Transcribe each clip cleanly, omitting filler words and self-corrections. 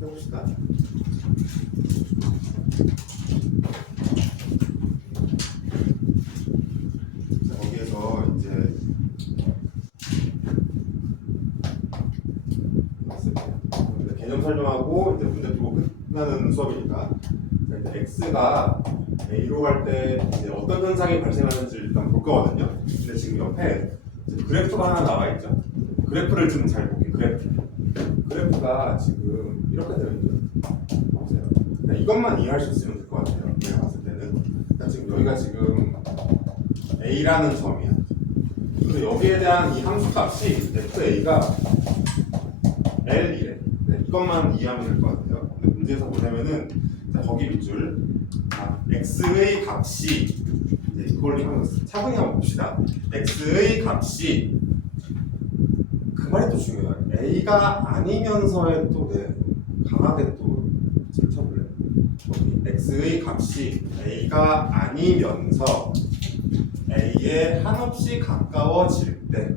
해봅시다. 자, 거기에서 이제 개념 설명하고 이제 문제 풀고 끝나는 수업이니까. 자, 이제 x가 a로 갈 때 이제 어떤 현상이 발생하는지 일단 볼 거거든요. 근데 지금 옆에 그래프가 하나 나와 있죠. 그래프를 좀 잘 볼게요. 그래프가 지금 이렇게 되어 있죠. 보세요. 이것만 이해할 수 있으면 될 것 같아요. 내가 봤을 때는. 그러니까 지금 여기가 지금 a라는 점이야. 그리고 여기에 대한 이 함수 값이 fa가 L이래. 네, 이것만 이해하면 될 것 같아요. 근데 문제에서 뭐냐면은 자, 거기 밑줄 x의 값이 이제 이걸 한번 차분히 한번 봅시다. x의 값이 그 말이 또 중요해요. a가 아니면서의 또 강하게 또 쳐볼래. 거기 x의 값이 a가 아니면서 a에 한없이 가까워질 때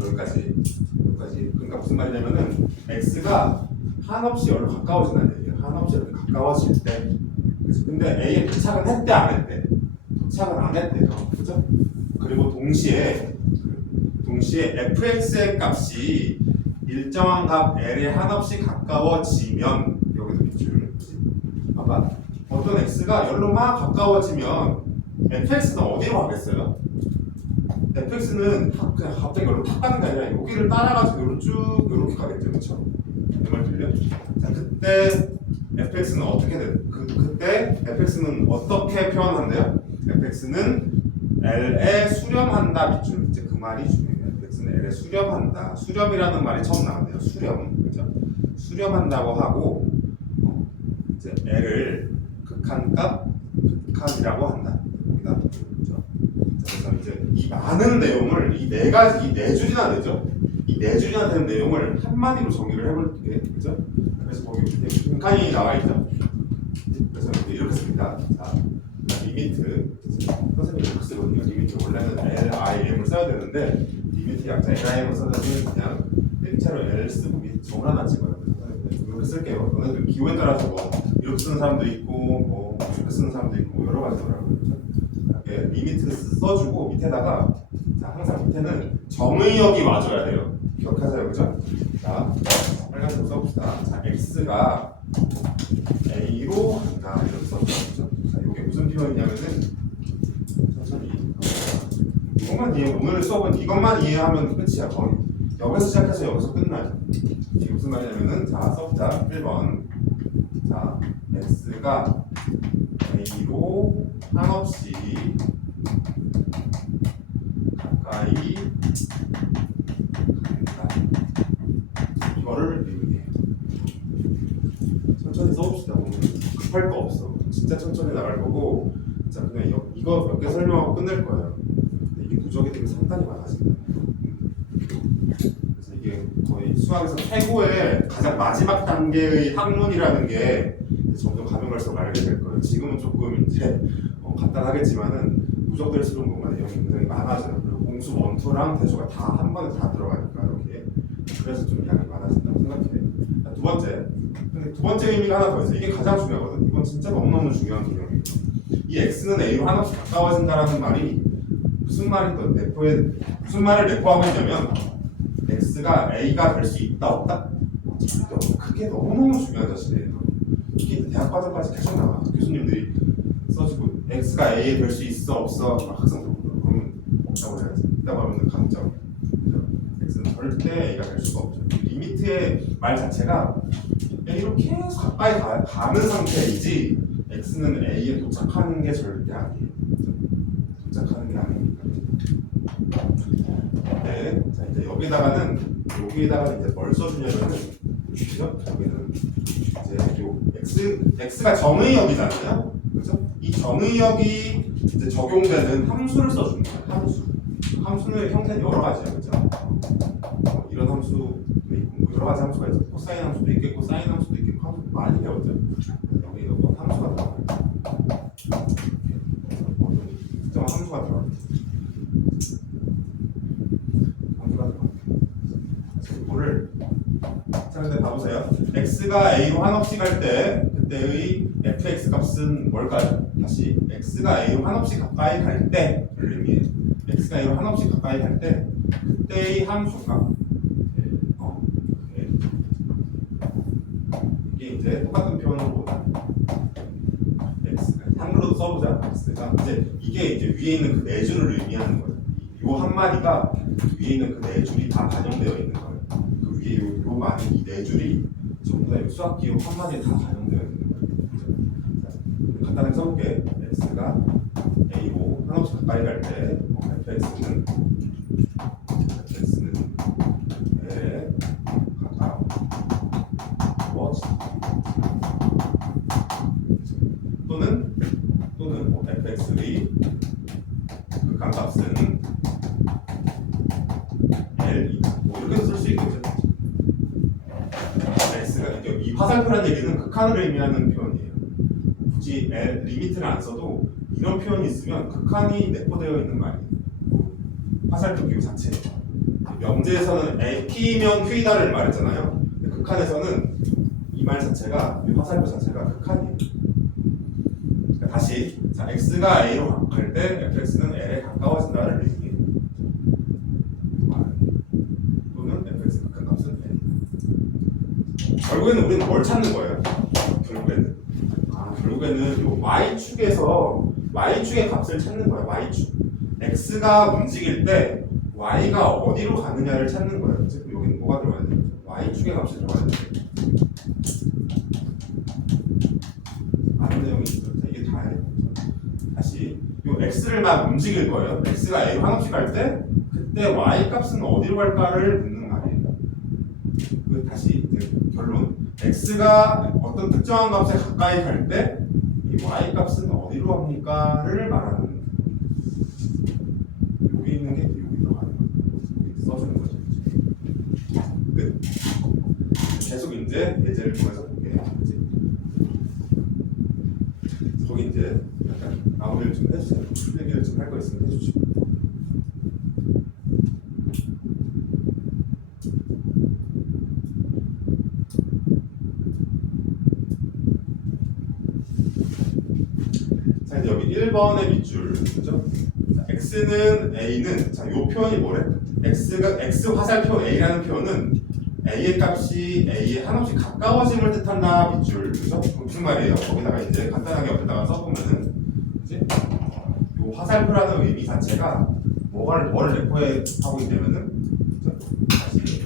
여기까지. 그러니까 무슨 말이냐면은 x가 한없이 여기로 가까워진다는 얘기예요. 한없이 이렇게 가까워질 때. 그치? 근데 a에 도착은 했대 안 했대? 도착은 안 했대요. 그죠? 그리고 동시에 fx의 값이 일정한 값 l에 한없이 가까워지면 여기도 밑줄. 봐봐. 어떤 x가 여기로 막 가까워지면 fx는 어디로 가겠어요? fx는 그냥 갑자기 여기로 탁 가는 게 아니라 여기를 따라가지고 여기로 쭉 이렇게 가겠죠, 그렇죠? 내 말 들려? 자, 그때 fx는 어떻게 돼? 그때 fx는 어떻게 표현한대요? fx는 l에 수렴한다 밑줄. 이제 그 말이 중요해요. fx는 l에 수렴한다. 수렴이라는 말이 처음 나왔네요. 수렴, 그죠? 수렴한다고 하고 이제 l을 극한값, 극한이라고 한다. 여기다 그죠? 그래서 이제 이 많은 내용을 이 네 줄이나 되죠? 이 네 줄이나 되는 내용을 한마디로 정리를 해볼게, 그죠? 그래서 거기 밑에 분칸이 나와 있죠? 그래서 이렇게 씁니다. 자, 리미트. 선생님이 이렇게 쓰거든요. 리미트 원래는 LIM을 써야 되는데 리미트 약자 LIM을 써야 되면 그냥 일체로 L 쓰고 밑 점을 하나 찍어요. 그래서 이렇게 쓸게요. 너네들 기호에 따라서 뭐 이렇게 쓰는 사람도 있고 뭐 이렇게 쓰는 사람도 있고 뭐 여러 가지더라고요. 이렇게 리미트 써주고 밑에다가 자, 항상 밑에는 정의역이 와줘야 돼요. 기억하세요, 그죠? 자, 빨간색 써봅시다. 자, x가 a로 간다 이렇게 써봅시다. 자, 이게 무슨 표현이냐면은 천천히 이것만 이해. 오늘 수업은 이것만 이해하면 끝이야 거의. 여기서 시작해서 여기서 끝나요. 이게 무슨 말이냐면은 자, 써보자. 1번. 자, x가 a로 한없이 가까이 간다. 이거를 미분해요. 천천히 써봅시다. 오늘 급할 거 없어. 진짜 천천히 나갈 거고, 자 그냥 이거 몇 개 설명하고 끝낼 거예요. 근데 이게 누적이 되게 상당히 많아진다. 그래서 이게 거의 수학에서 최고의 가장 마지막 단계의 학문이라는 게 점점 가면 갈수록 알게 될 거예요. 지금은 조금 이제 간단하겠지만은 누적될수록 뭔가 내용이 굉장히 많아져요. 그리고 공수 원투랑 대조가 다 한 번에 다 들어가니까 이렇게. 그래서 좀 양이 많아진다고 생각해. 자, 두 번째. 근데 두 번째 의미가 하나 더 있어요. 이게 가장 중요하거든. 이건 진짜 너무너무 중요한 개념이에요. 이 x는 a로 한없이 가까워진다라는 말이 무슨 말을 내포하고 있냐면 x가 a가 될 수 있다 없다? 그게 너무너무 중요한 사실이에요. 이게 대학 과정까지 계속 나와. 교수님들이 써주고 x가 a에 될 수 있어 없어 학생들 그러면 없다고 해야지. 있다고 하면 강점. x는 절대 a가 될 수가 없죠. 리미트의 말 자체가 a로 계속 가까이 가는 상태이지 x는 a에 도착하는 게 절대 아니에요. 도착하는 게 아닙니다. 네, 자 이제 여기다가 이제 뭘 써주냐면은 그죠? 여기는 이제 요 x가 정의역이잖아요. 그죠? 이 정의역이 이제 적용되는 함수를 써줍니다. 함수의 형태는 여러 가지예요, 그죠? 이런 함수도 있고 여러 가지 함수가 있죠. 코사인 함수도 있겠고 사인 함수도 있겠고 함수 많이 배웠죠. 여기 어떤 함수가 들어가요. 특정한 함수가 들어가요. 함수가 들어가요. 이거를 자 근데 봐보세요. x가 a로 한없이 갈 때 그때의 fx 값은 뭘까요? 다시 x가 a로 한없이 가까이 갈 때를 의미해요. x가 a로 한없이 가까이 갈 때 그때의 함수가 이게 이제 똑같은 표현으로 보다 x가 한글로도 써보자. x가 이게 이제 위에 있는 그 네 줄을 의미하는 거예요. 요 한 마디가 위에 있는 그 네 줄이 다 반영되어 있는 거예요. 그 위에 요 많은 이 네 줄이 전부 다 수학 기호 한 마디에 다 반영되어 있는 거예요. 자, 간단하게 써볼게. x가 a로 한없이 가까이 갈 때 fx는 에 가까워진다. 또는 fx의 극한값은 L이다. 이렇게 쓸 수 있겠죠. X가 이 화살표라는 얘기는 극한을 의미하는 표현이에요. 굳이 L 리미트를 안 써도 이런 표현이 있으면 극한이 내포되어 있는 말이에요. 화살표 기호 자체예요. 명제에서는 P면 Q이다를 말했잖아요. 근데 극한에서는 이 말 자체가 이 화살표 자체가 극한이에요. 그러니까 다시 자, X가 A로 갈 때 fx는 L에 가까워진다를 의미해요. 또는 fx의 극한값은 L. 결국에는 우리는 뭘 찾는 거예요? 결국에는 요 y축에서 y축의 값을 찾는 거예요. y축. x가 움직일 때 y가 어디로 가느냐를 찾는 거예요. 지금 여기는 뭐가 들어가야 되죠? y축의 값이 들어가야 돼요. 많은 내용이 있어서 이게 다예요. 다시 요 x를 막 움직일 거예요. x가 a로 한없이 갈 때 그때 y 값은 어디로 갈까를 묻는 말이에요. 다시 결론. x가 어떤 특정한 값에 가까이 갈 때 이 y 값은 어디로 갑니까를 말하는 여기 있는 게 여기 들어가는 거예요. 이렇게 써주는 거죠. 끝. 계속 이제 예제를 통해서 볼게요. 거기 이제 약간 마무리를 좀 해주세요. 얘기를 좀 할 거 있으면 해주시고. 자, 이제 여기 1번의 밑줄, 그죠? 자, x는 a는, 자, 요 표현이 뭐래? x 화살표 a라는 표현은 a의 값이 a에 한없이 가까워짐을 뜻한다 밑줄, 그죠? 무슨 말이에요? 거기다가 이제 간단하게 옆에다가 써보면은 이제 요 화살표라는 의미 자체가 뭐를 내포하고 있냐면은, 그죠? 다시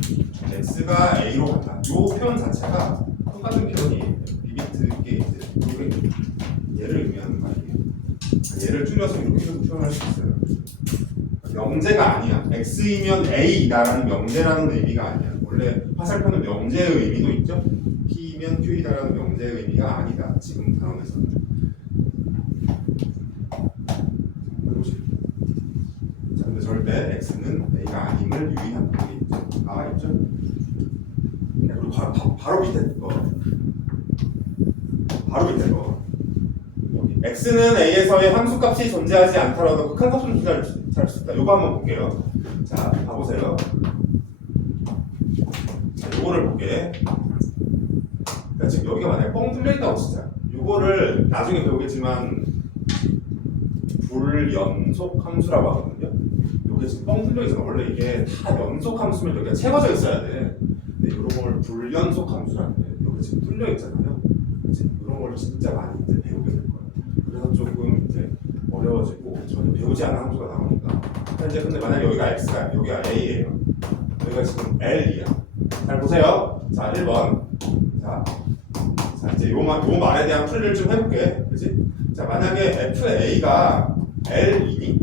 x가 a로 간다. 요 표현 자체가 똑같은 표현이에요. 리미트 이게 이제 얘를 의미하는 말이에요. 얘를 줄여서 이렇게도 표현할 수 있어요. 명제가 아니야. x이면 a이다라는 명제라는 의미가 아니야. 원래 화살표는 명제의 의미도 있죠. p면 q이다라는 명제의 의미가 아니다. 지금 단원에서는. 자, 근데 절대 x는 a가 아님을 유의한 게 있죠. 나와 있죠. 그리고 바로 밑에 거. 바로 밑에 거. x는 a에서의 함수값이 존재하지 않더라도 극한값은 존재할 수 있다. 요거 한번 볼게요. 자, 봐보세요. 자, 요거를 볼게. 그러니까 지금 여기가 만약에 뻥 뚫려있다고 치자. 요거를 나중에 배우겠지만 불연속 함수라고 하거든요. 요게 지금 뻥 뚫려있잖아. 원래 이게 다 연속 함수면 여기가 채워져 있어야 돼. 근데 이런 걸 불연속 함수라는 게 여기 지금 뚫려있잖아요. 이런 걸 진짜 많이 이제 배우게 될 거예요. 그래서 조금 이제 어려워지고 전혀 배우지 않은 함수가 나오니까. 이제 근데 만약 여기가 x가 여기가 a예요. 여기가 지금 l이야. 잘 보세요. 자, 1번. 자 이제 요 말에 대한 풀이를 좀 해볼게. 그치? 자, 만약에 FA가 L이니?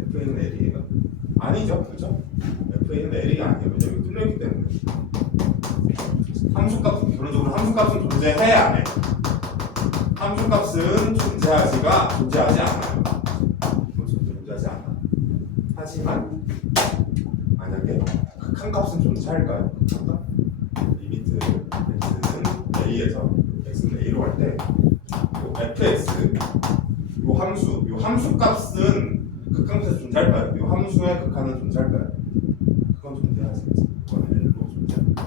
FA는 L이에요? 아니죠. 그죠? FA는 L이 아니에요. 왜냐면 여기 뚫려있기 때문에. 함수값은, 결론적으로 함수값은 존재해, 안 해? 함수값은 존재하지 않아요. 존재하지 않아. 하지만, 만약에 극한값은 존재할까요? 극한값? 리미트 x는 a에서 x는 a로 갈 때 fx 요 함수 값은 극한값에서 존재할까요? 요 함수의 극한은 존재할까요? 그건 존재하지. 그건 L로 존재합니다.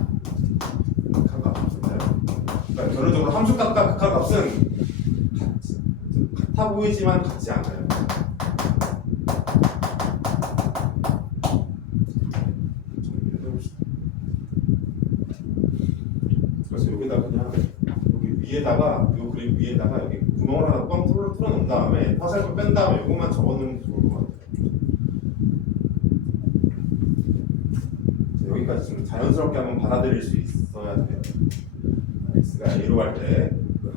결론적으로 함수값과 극한값은 같아 보이지만 같지 않아요. 그래서 여기다 그냥 여기 위에다가 요 그림 위에다가 여기 구멍을 하나 뻥 뚫어놓은 다음에 화살표 뺀 다음에 요것만 적어놓으면 좋을 것 같아요. 여기까지 좀 자연스럽게 한번 받아들일 수 있어야 돼요. x가 a로 갈 때 그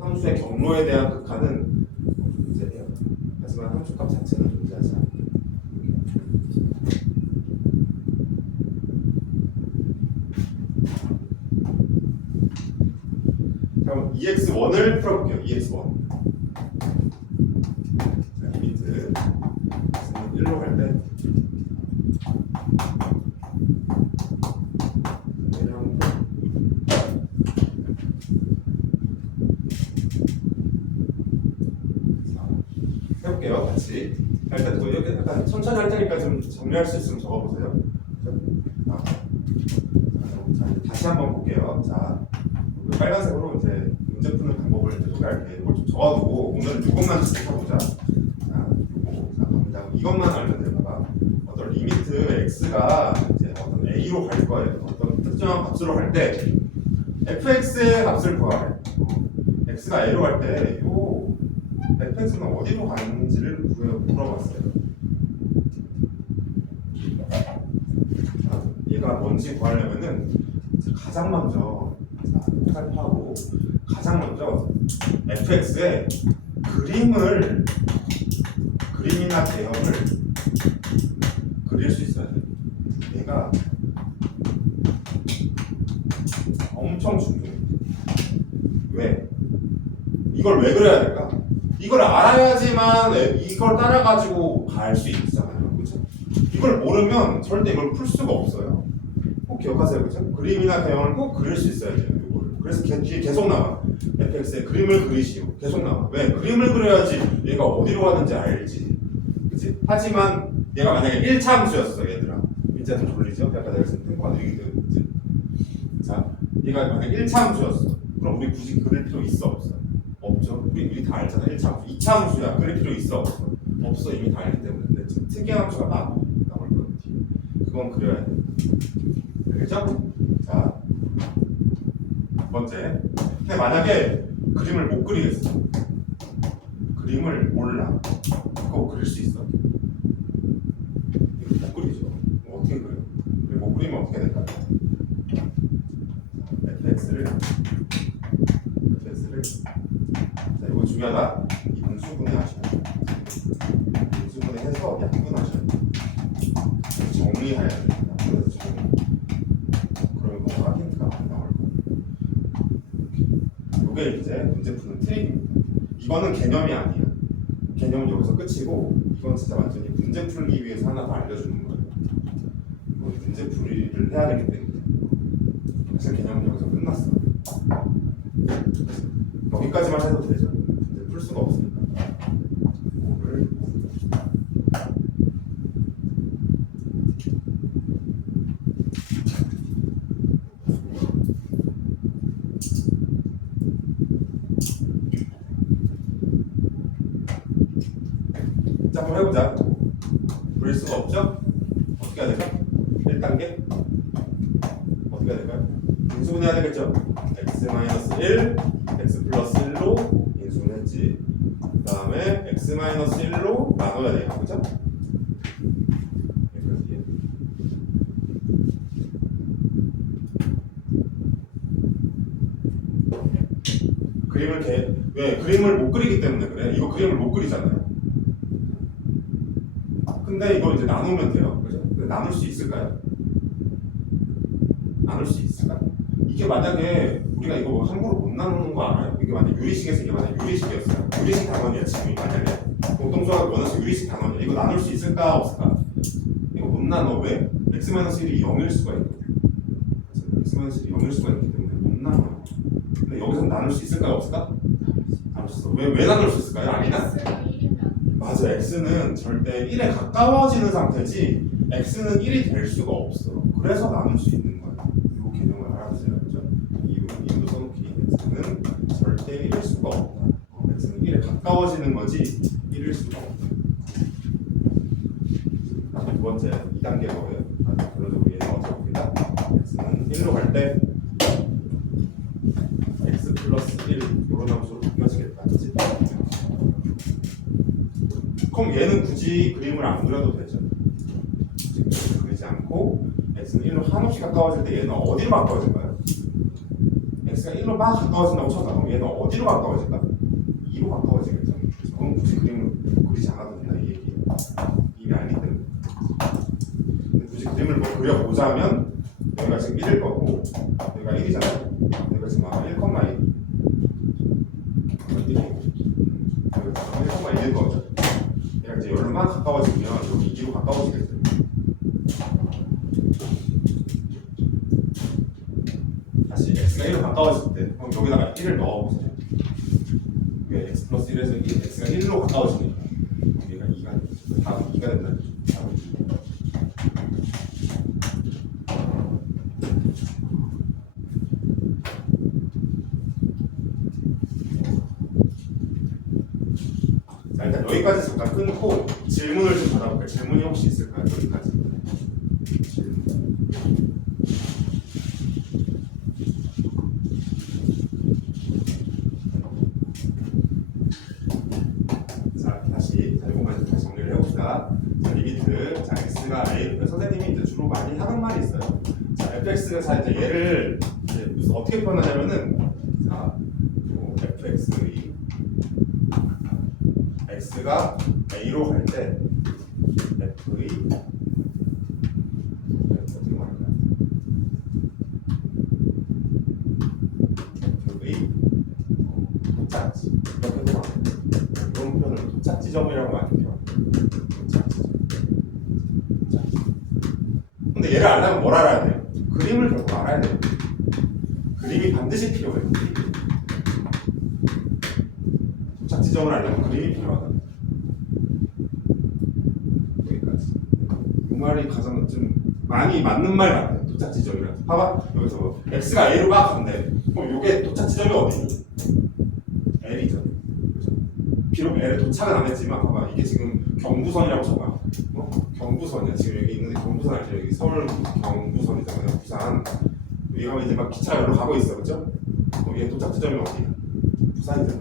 함수의 경로에 대한 극한은 존재해요. 하지만 함수값 자체는 존재하지 않아요. 그럼 EX1을 풀어볼게요. EX1. 자, 리미트 1로 갈 때 해볼게요. 같이. 일단 또 이렇게 약간 천천히 할 테니까 좀 정리할 수 있으면 적어보세요. 자, 다시 한번 볼게요. 자, 빨간색으로 이제 문제 푸는 방법을 이제 소개할게요. 이걸 좀 적어두고 오늘 이것만 체크해보자. 자, 요거. 자, 그럼 이것만 알면 돼요. 봐봐. 어떤 리미트 x가 이제 어떤 a로 갈 거예요. 어떤 특정한 값으로 갈 때 fx의 값을 구하래. x가 a로 갈 때 요 fx는 어디로 가는지를 물어봤어요. 얘가 뭔지 구하려면은 가장 먼저 화살표하고 가장 먼저 fx의 그림이나 대형을 그릴 수 있어야 돼요. 얘가 엄청 중요해요. 왜? 이걸 왜 그려야 될까? 이걸 알아야지만 이걸 따라가지고 갈 수 있잖아요. 그렇죠? 이걸 모르면 절대 이걸 풀 수가 없어요. 꼭 기억하세요. 그렇죠? 그림이나 대형을 꼭 그릴 수 있어야 돼요. 이거를. 그래서 뒤에 계속 나와. fx의 그림을 그리시오. 계속 나와. 왜? 그림을 그려야지 얘가 어디로 가는지 알지. 그치? 하지만 얘가 만약에 1차 함수였어, 얘들아. 이제 좀 졸리죠? 아까 내가 쓴 탱커가 느리게 되지. 자, 얘가 만약에 1차 함수였어. 그럼 우리 굳이 그릴 필요 있어, 없어? 없죠. 우리 다 알잖아. 1차 함수, 2차 함수야. 그릴 필요 있어, 없어? 없어. 이미 다 알기 때문에. 근데 지금 특이한 함수가 나올 거야. 뒤에. 그건 그려야 돼. 알겠죠? 자, 첫 번째. 근데 만약에 그림을 못 그리겠어. 그림을 몰라. 그거 그릴 수 있어? 못 그리죠. 어떻게 그려요? 못 그리면 어떻게 될까요? fx를 자, 이거 중요하다. 인수분해 하셔야 돼요. 인수분해 해서 약분하셔야 돼요. 정리해야 돼요. 약분해서 정리. 그러면 뭔가 힌트가 많이 나올 거예요. 이게 이제 문제 푸는 트릭입니다. 이거는 개념이 아니야. 개념은 여기서 끝이고, 이건 진짜 완전히 문제 풀기 위해서 하나 더 알려주는 거예요. 이건 문제 풀이를 해야 되기 때문에. 사실 개념은 여기서 끝났어. 여기까지만 해도 되죠. 이제 풀 수가 없으니까. 이거를 자, 한번 해보자. 그릴 수가 없죠? 어떻게 해야 될까? 1단계? 어떻게 해야 될까요? 인수분해해야 되겠죠? x-1, x 플러스 1로 인수분해했지. 그 다음에 x-1로 나눠야 돼요. 그죠? 왜? 그림을 못 그리기 때문에 그래. 이거 그림을 못 그리잖아요. 근데 이걸 이제 나누면 돼요. 그죠? 근데 나눌 수 있을까요? 나눌 수 있을까? 이게 만약에 우리가 이거 함부로 못 나누는 거 알아요? 이게 만약 유리식에서 이게 만약 유리식이었어요. 유리식 단원이야 지금 만약에 공통수학을 원해서 유리식 단원이야. 이거 나눌 수 있을까 없을까? 이거 못 나눠. 왜? x-1이 0일 수가 있거든. x-1이 0일 수가 있기 때문에 못 나눠요. 근데 여기서 나눌 수 있을까요 없을까? 나눌 수 있어. 왜 나눌 수 있을까요? 아니나? 맞아. x는 절대 1에 가까워지는 상태지 x는 1이 될 수가 없어. 그래서 나눌 수 있는 거예요. 이 개념을 알아보세요. 그죠? 이유도 써놓기. 가까워지는 거지 1일 수가 없다. 두 번째 2단계 거예요. 그래도 얘는 어떻게 봅니다. x는 1로 갈 때 x 플러스 1 이런 함수로 바뀌어지겠다. 그치? 그럼 얘는 굳이 그림을 안 그려도 되죠. 그리지 않고 x는 1로 한없이 가까워질 때 얘는 어디로 가까워질까요? x가 1로 막 가까워진다고 쳐봐. 그럼 얘는 어디로 가까워질까? 2로 가까워지겠죠. 그럼 굳이 그림을 그리지 않아도 된다 이 얘기예요. 이미 알기 때문에. 근데 굳이 그림을 뭐 그려보자면 여기가 지금 1일 거고 여기가 1이잖아요. 여기가 지금 1,1 1,1일 거죠. 얘가 이제 여기만 가까워지면 여기 2로 가까워지겠죠. 다시 x가 1로 가까워질 때 그럼 여기다가 1을 넣어보세요. 이게 x 플러스 1에서 x가 1로 가까워지니까 여기가 2가 되죠. 다음 2가 된다. 다음 2. 자, 일단 여기까지 잠깐 끊고 질문을 좀 받아볼까요? 질문이 혹시 있을까요? 여기까지. 질문. 이것만 다시 정리를 해봅시다. 자, 리미트. 자, x가 a. 선생님이 이제 주로 많이 하는 말이 있어요. 자, fx가 자, 이제 얘를 이제 무슨 어떻게 표현하냐면은 자, fx의 x가 a로 갈 때 f의 어떻게 말할까요? f의 도착지 이렇게 표현합니다. 이런 표현을 도착지점이라고 많이 표현합니다. 도착지점. 근데 얘를 알려면 뭘 알아야 돼요? 그림을 결국 알아야 돼요. 그림이 반드시 필요해요. 도착지점을 알려면 그림이 필요하다. 여기까지. 이 말이 가장 좀 많이 맞는 말 같아요. 도착지점이랑. 봐봐. 여기서 x가 a로 막 간대. 그럼 이게 도착지점이 어디니? L이죠. 비록 L에 도착은 안 했지만 봐봐. 이게 지금 경부선이라고 쳐봐. 경부선이야. 지금 여기 있는 경부선 알죠? 여기 서울 경부선이잖아요. 부산. 여기 가면 이제 막 기차가 여기로 가고 있어. 그죠? 얘 도착 지점이 어디야? 부산이잖아.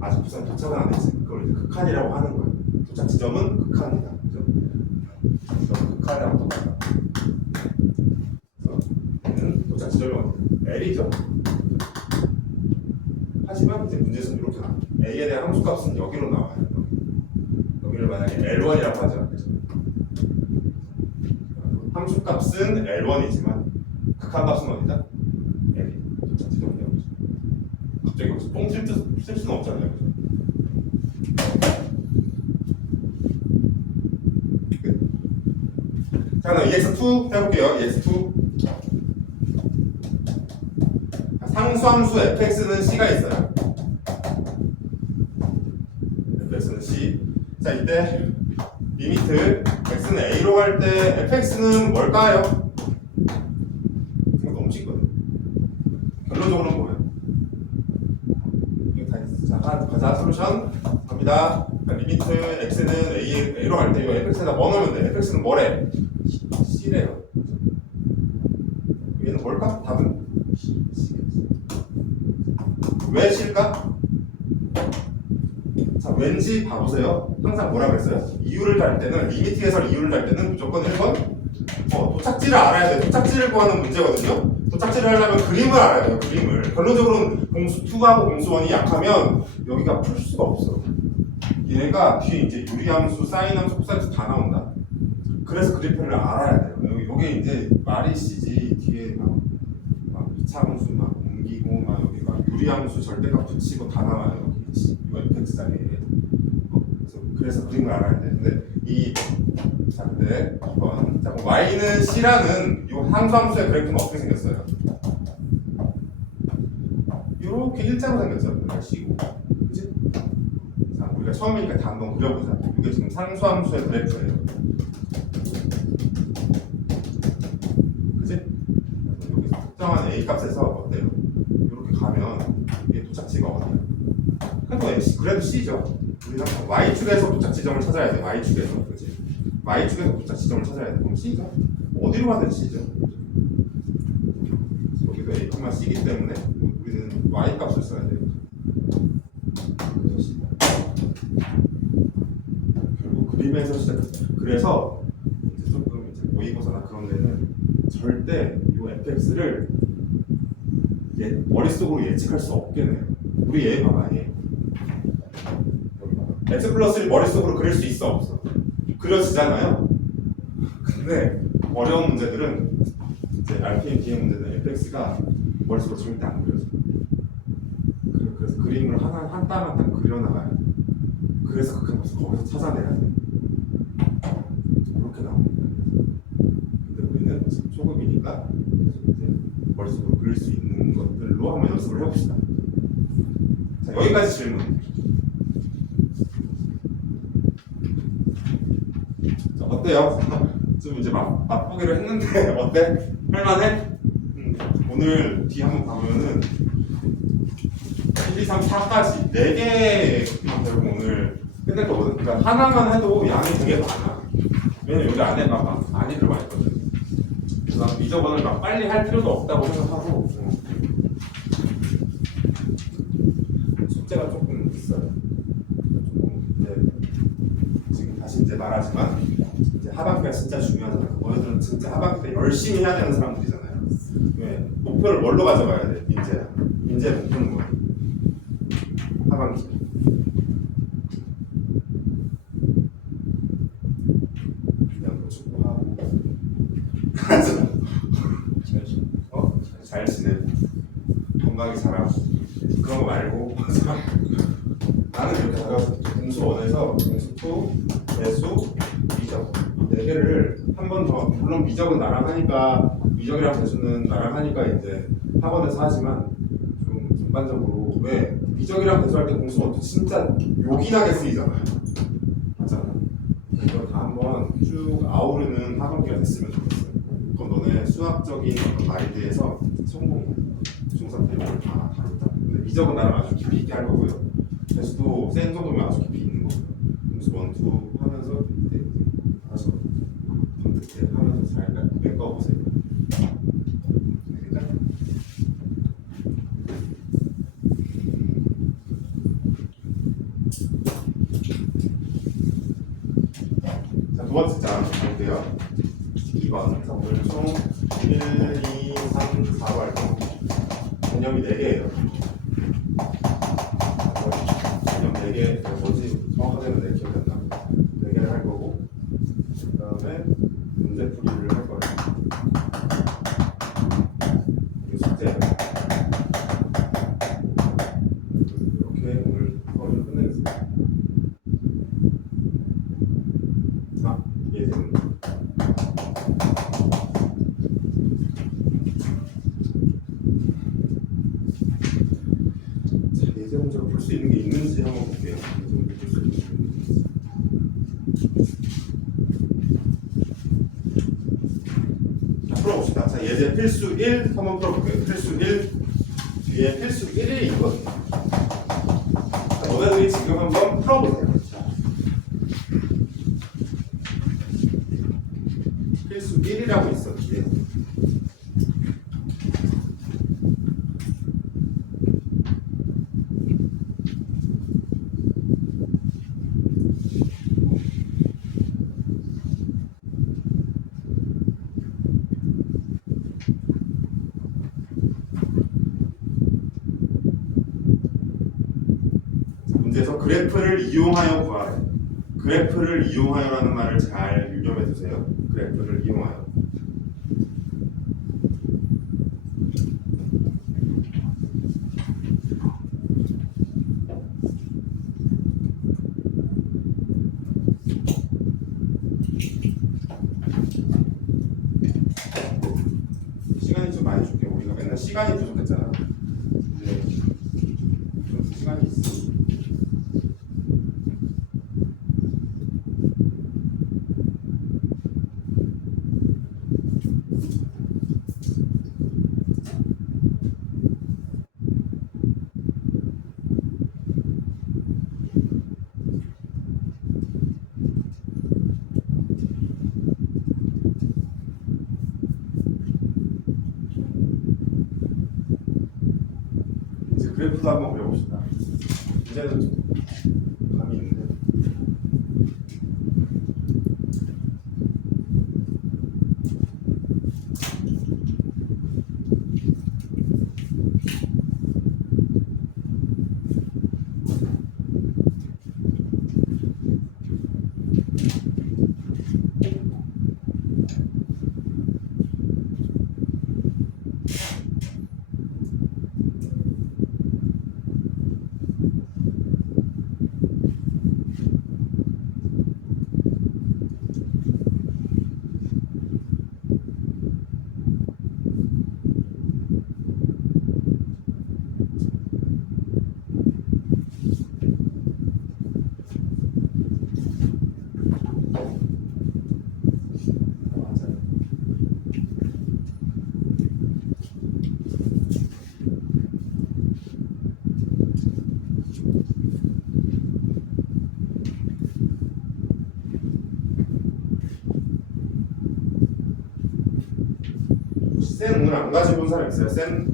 아직 부산 도착은 안 했지. 그걸 이제 극한이라고 하는 거야. 도착 지점은 극한이다. 그죠? 그래서 극한이라고 똑같다. 그래서 얘는 도착 지점이 어디야? L이죠. 하지만 이제 문제에서는 이렇게 나와요. A에 대한 함수값은 여기로 나와요. 여기를 만약에 L1이라고 하죠. 그죠? 함수값은 L1이지만 극한값은 어디다? L이. 도착 지점이 여기죠. 갑자기 여기서 똥 쓸 수는 없잖아요. 그죠? 자, 그럼 EX2 해볼게요. EX2. 상수함수 fx는 c가 있어요. fx는 c. 자, 이때 리미트 x는 a로 갈 때 fx는 뭘까요? 이거 너무 쉽거든. 결론적으로는 뭐예요? 이거 다 있어. 자, 가자. 솔루션 갑니다. 리미트 x는 a로 갈 때 이거 fx에다 뭐 넣으면 돼? fx는 뭐래? c래요. 얘는 뭘까? 답은 c. 왜 c일까? 자, 왠지 봐보세요. 항상 뭐라 그랬어요? 이유를 달 때는 리미트에서 이유를 달 때는 무조건 1번 도착지를 알아야 돼요. 도착지를 구하는 문제거든요. 도착지를 하려면 그림을 알아야 돼요. 그림을. 결론적으로는 공수 2하고 공수 1이 약하면 여기가 풀 수가 없어. 얘가 뒤에 이제 유리함수, 사인함수, 코사인함수 다 나온다. 그래서 그래프를 알아야 돼요. 여기 이제 말이 씨지 뒤에 막 이차함수 막 옮기고 막 여기 막 유리함수 절대값 붙이고 다 나와요. 이거 fx 자리에. 그래서 그림을 알아야 돼. 근데 자, 근데 2번. 자, y는 c라는 이 함수함수의 그래프는 어떻게 생겼어요? 이렇게 일자로 생겼죠. 여기가 c고, 그치? 자, 우리가 처음이니까 다 한번 그려보자. 이게 지금 상수함수의 그래프예요. 그치? 여기서 특정한 a 값에서 어때요? 이렇게 가면 이게 도착지가 어디야? 그래도 C죠. 우리가 Y축에서 도착 지점을 찾아야 돼. Y축에서, 그렇지? Y축에서 도착 지점을 찾아야 돼. 그럼 C죠. 어디로 가든 C죠. 여기도 A, C이기 때문에 우리는 Y 값을 써야 돼요. 그래서 C. 결국 그림에서 시작. 그래서 이제 조금 이제 모의고사나 그런 데는 절대 이 fx를 머릿속으로 예측할 수 없겠네요. 우리 얘 봐봐, 얘. 여기 봐봐. x 플러스를 머릿속으로 그릴 수 있어, 없어? 그려지잖아요. 근데 어려운 문제들은 이제 RPM, DM 문제들은 fx가 머릿속으로 절대 안 그려져. 그래서 그림을 한 땀 한 땀 그려나가야 돼. 그래서 거기서 찾아내야 돼. 그렇게 나옵니다. 근데 우리는 지금 초급이니까 이제 머릿속으로 그릴 수 있는 것들로 한번 연습을 해봅시다. 자, 여기까지 질문. 자, 어때요? 좀 이제 맛보기로 했는데 어때? 할만해? 오늘 뒤 한번 가면은 1, 2, 3, 4까지 4개만 배우고 오늘 끝낼 거거든. 그러니까 하나만 해도 양이 되게 많아. 왜냐면 여기 안에 막 많이 들어가 있거든. 그래서 나는 미적원을 막 빨리 할 필요도 없다고 생각하고 숙제가 조금 있어요. 조금 이제 지금 다시 이제 말하지만 이제 하반기가 진짜 중요하잖아요. 너희들은 진짜 하반기 때 열심히 해야 되는 사람들이잖아요. 왜? 목표를 뭘로 가져가야 돼? 민재야. 민재의 목표는 뭐야? 하반기. 그냥 뭐 축구하고 잘 지내고 건강히 자라고 그런 거 말고 나는 이렇게 나가서 공수원에서 공수투, 대수, 미적 4개를 한 번 더, 물론 미적은 나랑 하니까 미적이랑 대수는 나랑 하니까 이제 학원에서 하지만 좀 전반적으로 왜 미적이랑 대수할 때 공수원도 진짜 요긴하게 쓰이잖아요. 맞잖아. 이걸 다 한번 쭉 아우르는 학원기가 됐으면 좋겠어요. 그럼 너네 수학적인 어떤 마인드에서 성공해. 중3 때 이걸 다 다루다. 근데 미적은 나랑 아주 깊이 있게 할 거고요. 대수도 센 정도면 아주 깊이 있는 거고요. 공수 원투 하면서 이제 다시 이렇게 하면서 잘 메꿔보세요. 자, 두 번째 장 볼게요. 2번 정글총 1, 2, 3, 4 활동 개념이 4개예요. 개념 4개 뭐지? 정확하게는 내 기억이 안 나. 4개를 할 거고 그 다음에 문제풀이를 할 거예요. 이게 숙제예요. 이렇게 오늘 수업을 끝내겠습니다. 자, 이해됩니다. 예제 문제가 풀 수 있는 게 있는지 한번 볼게요. 예제 문제 풀 수 있는 게 있는지. 자, 풀어봅시다. 자, 예제 필수 1 한번 풀어볼게요. 필수 1 뒤에 필수 1이 있거든요. 자, 너네들이 지금 한번 풀어보세요. 자, 필수 1이라고 있어 뒤에. 문제에서 그래프를 이용하여 구하래. 그래프를 이용하여라는 말을 잘 유념해 두세요. 그래프를 이용하여. 시간이 좀 많이 줄게. 우리가 맨날 시간이 부족했잖아. 이제 좀 시간이 있어. 그래프도 한번 그려봅시다. 이제는 좀 감이 있는데. 센 오늘 안 가지고 온 사람 있어요? 센?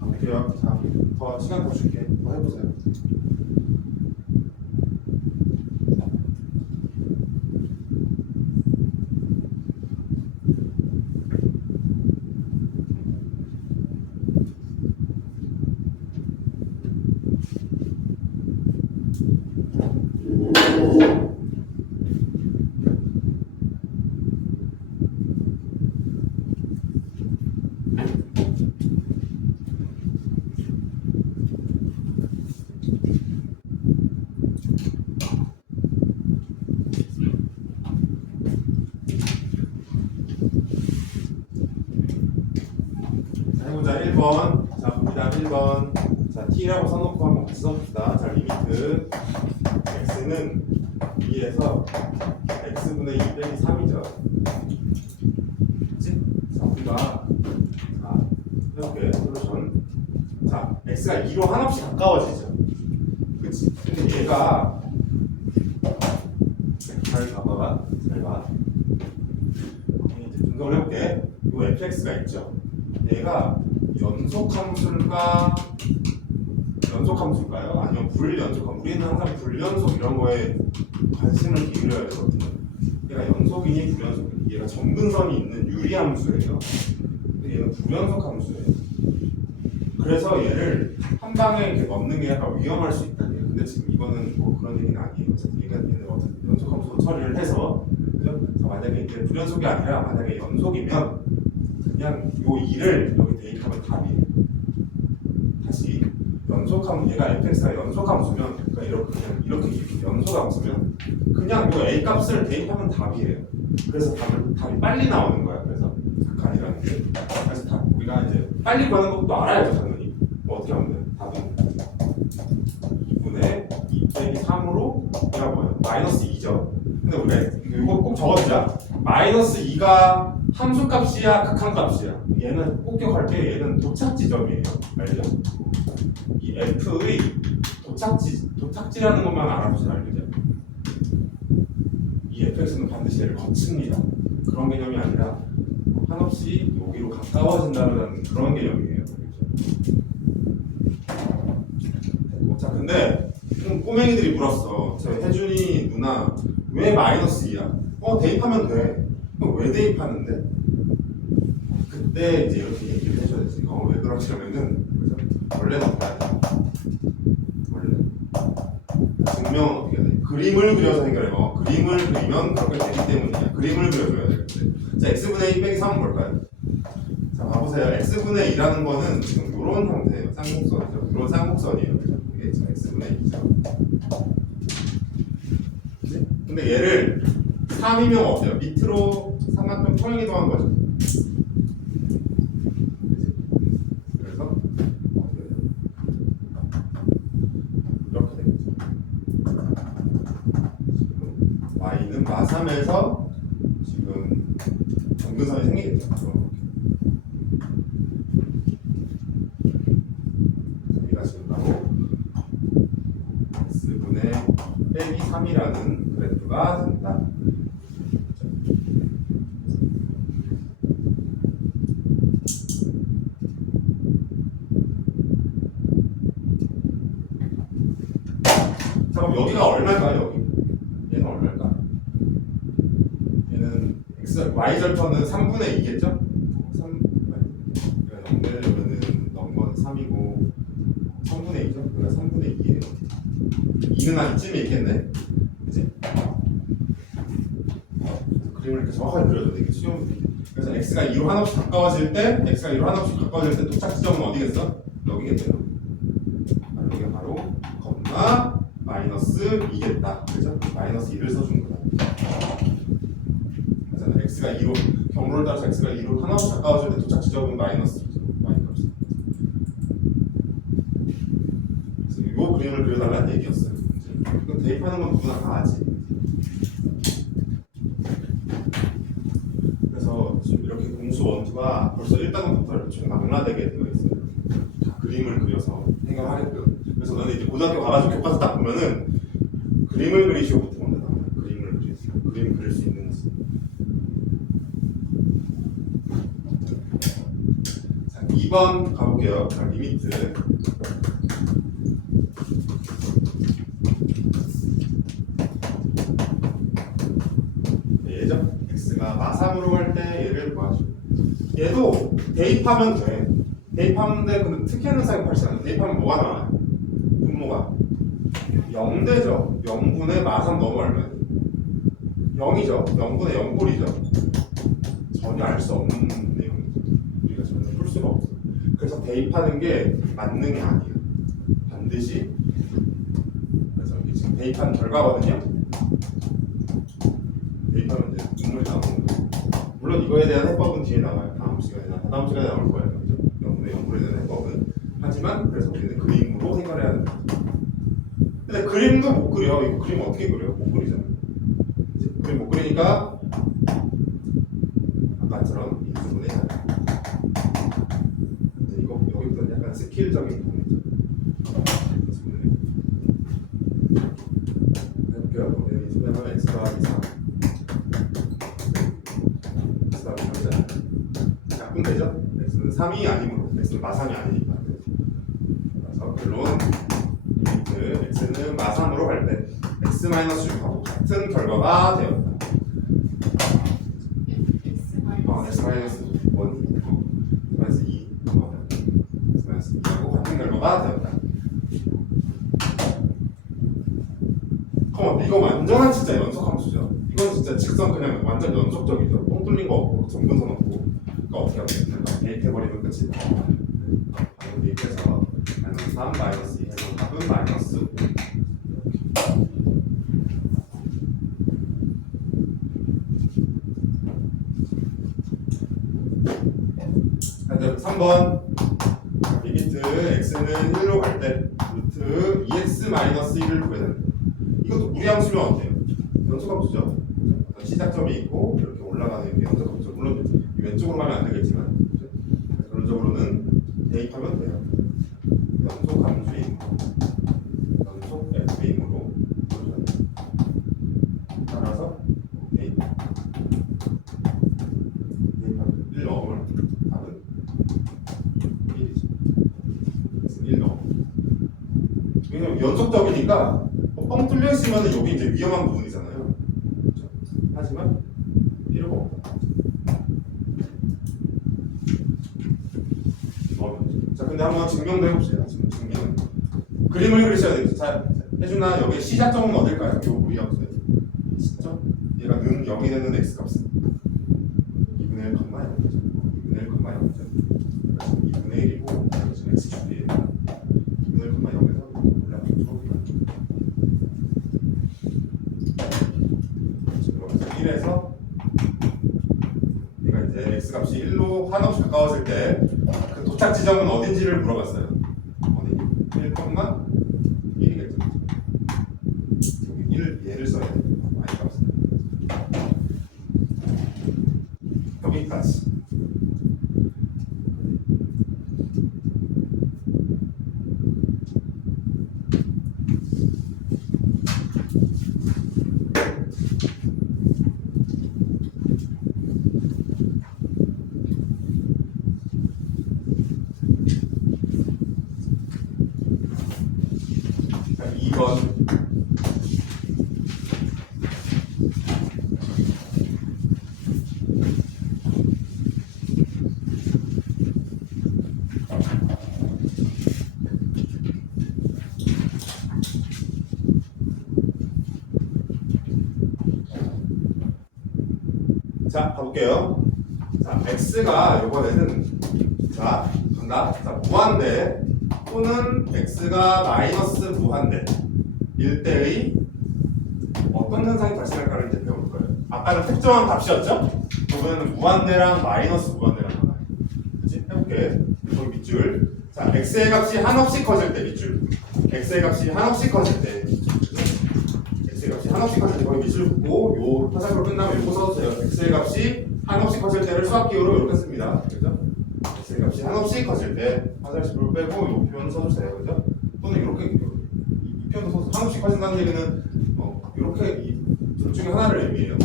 갈게요. 자, 더 시간 더 줄게. 더 해보세요. 해보자. 1번. 자, 봅니다. 1번. 자, t라고 써놓고 한번 같이 써봅시다. 자, 리미트 x는 2에서 x분의 2 빼기 3이죠. 그치? 자, 우리가 자, 해볼게. 솔루션. 자, x가 2로 한없이 가까워지죠. 그치? 근데 얘가 잘 봐봐. 잘 봐. 이제 분석을 해볼게. 요 fx가 있죠. 얘가 연속함수일까요? 아니면 불연속함? 우리는 항상 불연속 이런 거에 관심을 기울여야 되거든요. 얘가 연속이니 불연속이니 얘가 점근선이 있는 유리함수예요. 근데 얘는 불연속함수예요. 그래서 얘를 한 방에 이렇게 넣는 게 약간 위험할 수 있다는 얘기예요. 근데 지금 이거는 뭐 그런 얘기는 아니에요. 어쨌든 얘는 어쨌든 연속함수로 처리를 해서 그죠? 만약에 이제 불연속이 아니라 만약에 연속이면 그냥 요 2를 여기 대입하면 답이에요. 다시 연속함 얘가 fx가 연속함수면 그러니까 이렇게 그냥 이렇게 연속함수면 그냥 요 a 값을 대입하면 답이에요. 그래서 답이 빨리 나오는 거야. 그래서 극한이라는 게. 그래서 우리가 이제 빨리 구하는 것도 알아야죠, 당연히. 뭐 어떻게 하면 돼? 답은 2분의 2 빼기 3으로 얘가 뭐예요? 마이너스 2죠. 근데 우리가 이거 꼭 적어두자. 마이너스 2가 함수값이야, 극한값이야. 얘는 꼭 기억할게. 얘는 도착 지점이에요. 알죠? 이 f의 도착지라는 것만 알아두세요. 알겠죠? 이 fx는 반드시 얘를 거칩니다. 그런 개념이 아니라 한없이 여기로 가까워진다는 그런 개념이에요. 알겠죠? 자, 근데 꼬맹이들이 물었어. 저 혜준이 누나 왜 마이너스 2야? 대입하면 돼. 왜 대입하는데? 그때 이제 이렇게 얘기를 해줘야 되지. 왜 그러시냐면은 원래는 봐야 돼. 원래 증명은 어떻게 해야 돼? 그림을 그려서 해결해. 그림을 그리면 그렇게 되기 때문이야. 그림을 그려줘야 되겠지. 자, x분의 2 빼기 3은 뭘까요? 자, 봐보세요. x분의 2라는 거는 지금 이런 형태예요. 쌍곡선이죠. 이런 쌍곡선이에요. 그죠? 이게 x분의 2죠. 근데 얘를 3이면 어때요? 밑으로 삼각형 평행이 더한 거죠. 그래서 어떻게 돼요? 이렇게 되겠죠. 지금 y는 마사 3에서 지금 점근선이 생기겠죠. 여기가 지금 바로 x분의 빼기 3이라는 그래프가 된다. 자, 그럼 여기가 얼마일까요? 여기 얘는 얼마일까? 얘는 x y절편은 3분의 2겠죠? 3 0되려면은 넘버는 3이고 3분의 2죠? 그러니까 3분의 2예요. 2는 한 이쯤에 있겠네? 그치? 그림을 이렇게 정확하게 그려줘야 돼. 이게 수용. 그래서 x가 2로 한없이 가까워질 때, x가 2로 한없이 가까워질 때 도착 지점은 어디겠어? 여기겠네요. 여기가 바로 겁나 마이너스 2겠다. 그죠? 마이너스 2를 써준 거다. 그래서 x가 2로, 경로를 따라서 x가 2로 한없이 가까워질 때 도착 지점은 마이너스 2죠. 마이너스. 그래서 이 그림을 그려달라는 얘기였어요. 이거 대입하는 건 누구나 다 하지. 그래서 지금 이렇게 공수 원투가 벌써 1단원부터 총 망라되게 되어 있어요. 다 그림을 그려서 해결하게끔. 그래서 너는 이제 고등학교 가가지고 교과서 딱 보면은 그림을 그리시오부터 먼저 나와요. 그림을 그리시오. 그림 그릴 수 있는지. 자, 2번 가볼게요. 자, 리미트. 얘죠? x가 마삼으로 갈 때 얘를 구하죠. 얘도 대입하면 돼. 대입하면 돼. 근데 특이한 현상이 발생하죠. 대입하면 뭐가 나와요? 분모가 0되죠. 0분의 마삼 너무 얼마예요? 0이죠. 0분의 0꼴이죠. 전혀 알 수 없는 내용이죠. 우리가 전혀 풀 수가 없어. 그래서 대입하는 게 만능이 아니에요. 반드시. 그래서 이게 지금 대입한 결과거든요. 대입하면 이제 눈물이 나오는 거예요. 물론 이거에 대한 해법은 뒤에 나와요. 다음 시간에 나올 거예요. 그죠? 0분의 0꼴에 대한 해법은. 하지만 그래서 우리는 그림으로 해결해야 됩니다. 근데 그림도 못 그려. 이거 그림 어떻게 그려? 못 그리잖아. 그림 못 그리니까 아까처럼 인수분해 해야 돼. 이제 이거 여기부터 약간 스킬적인 부분이죠. 인수분해 해볼게요. 인수분해하면 x 더하기 3 x 더하기 3잖아요. 약분되죠? x는 3이 아니므로 x는 마삼이 아니니까. 그래서 결론 리미트 x는 마삼으로 갈 때 x-6하고 같은 결과가 되었다. x-1, x-2하고 같은 결과가 되었다. 이거 완전한 진짜 연속 함수죠. 이건 진짜 직선 그냥 완전 연속적이죠. 똥 뚫린 거 없고 정분선 없고. 그러니까 어떻게 하면 되나? 대입해버리면 끝이다. 대입해서 마이너스 3, 마이너스 2 해서 답은 마이너스 5. 자, 3번 리미트 x는 1로 갈 때 루트 2x-1을 구해야 된다. 이것도 무리함수면 어때요? 연속함수죠. 시작점이 있고 이렇게 올라가는 게 연속함수. 물론 왼쪽으로 가면 안 되겠지만 결론적으로는 대입하면 돼요. 연속함수인 연속 f임으로 따라서 대입하면 1 넣으면 답은 1이죠. 1 넣어. 왜냐면 연속적이니까 뻥 뚫려 있으면 여기 이제 위험한 부분이잖아요. 그렇죠? 하지만 필요가 없다. 자, 근데 한번 증명도 해봅시다. 지금 증명. 그림을 그리셔야 돼요. 자, 혜준아, 여기 시작점은 어딜까요? 요 우리 함수에 시점? 얘가 는 0이 되는 x 값은 2분의 1, 0이죠. 2분의 1, 0이죠. 2분의 1이고 지금 x 축이에요. 2분의 1, 0에서 올라가서 1에서 얘가 이제 x 값이 1로 한없이 가까워질 때 그 도착 지점은 어딘지를 물어봤어요. 어디? 1, 1이겠죠. 여기 1 얘를 써야 돼요. y 값은. x까지. 자, 2번. 자, 가볼게요. 자, x가 이번에는 자, 간다. 자, 무한대 또는 x가 마이너스 무한대 일 때의 어떤 현상이 발생할까를 이제 배워볼 거예요. 아까는 특정한 값이었죠? 이번에는 무한대랑 마이너스 무한대랑 하나요. 그치? 해볼게. 여기 밑줄. 자, x의 값이 한없이 커질 때 밑줄. x의 값이 한없이 커질 때. x의 값이 한없이 커질 때 거기 밑줄 긋고 요 화살표로 끝나면 요거 써도 돼요. x의 값이 한없이 커질 때를 수학기호로 이렇게 씁니다. 그죠? x의 값이 한없이 커질 때 화살표를 빼고 요 표현 써주세요. 그죠? 또는 이렇게 이 표현도 써서 한없이 커진다는 얘기는 이렇게 이 둘 중에 하나를 의미해요.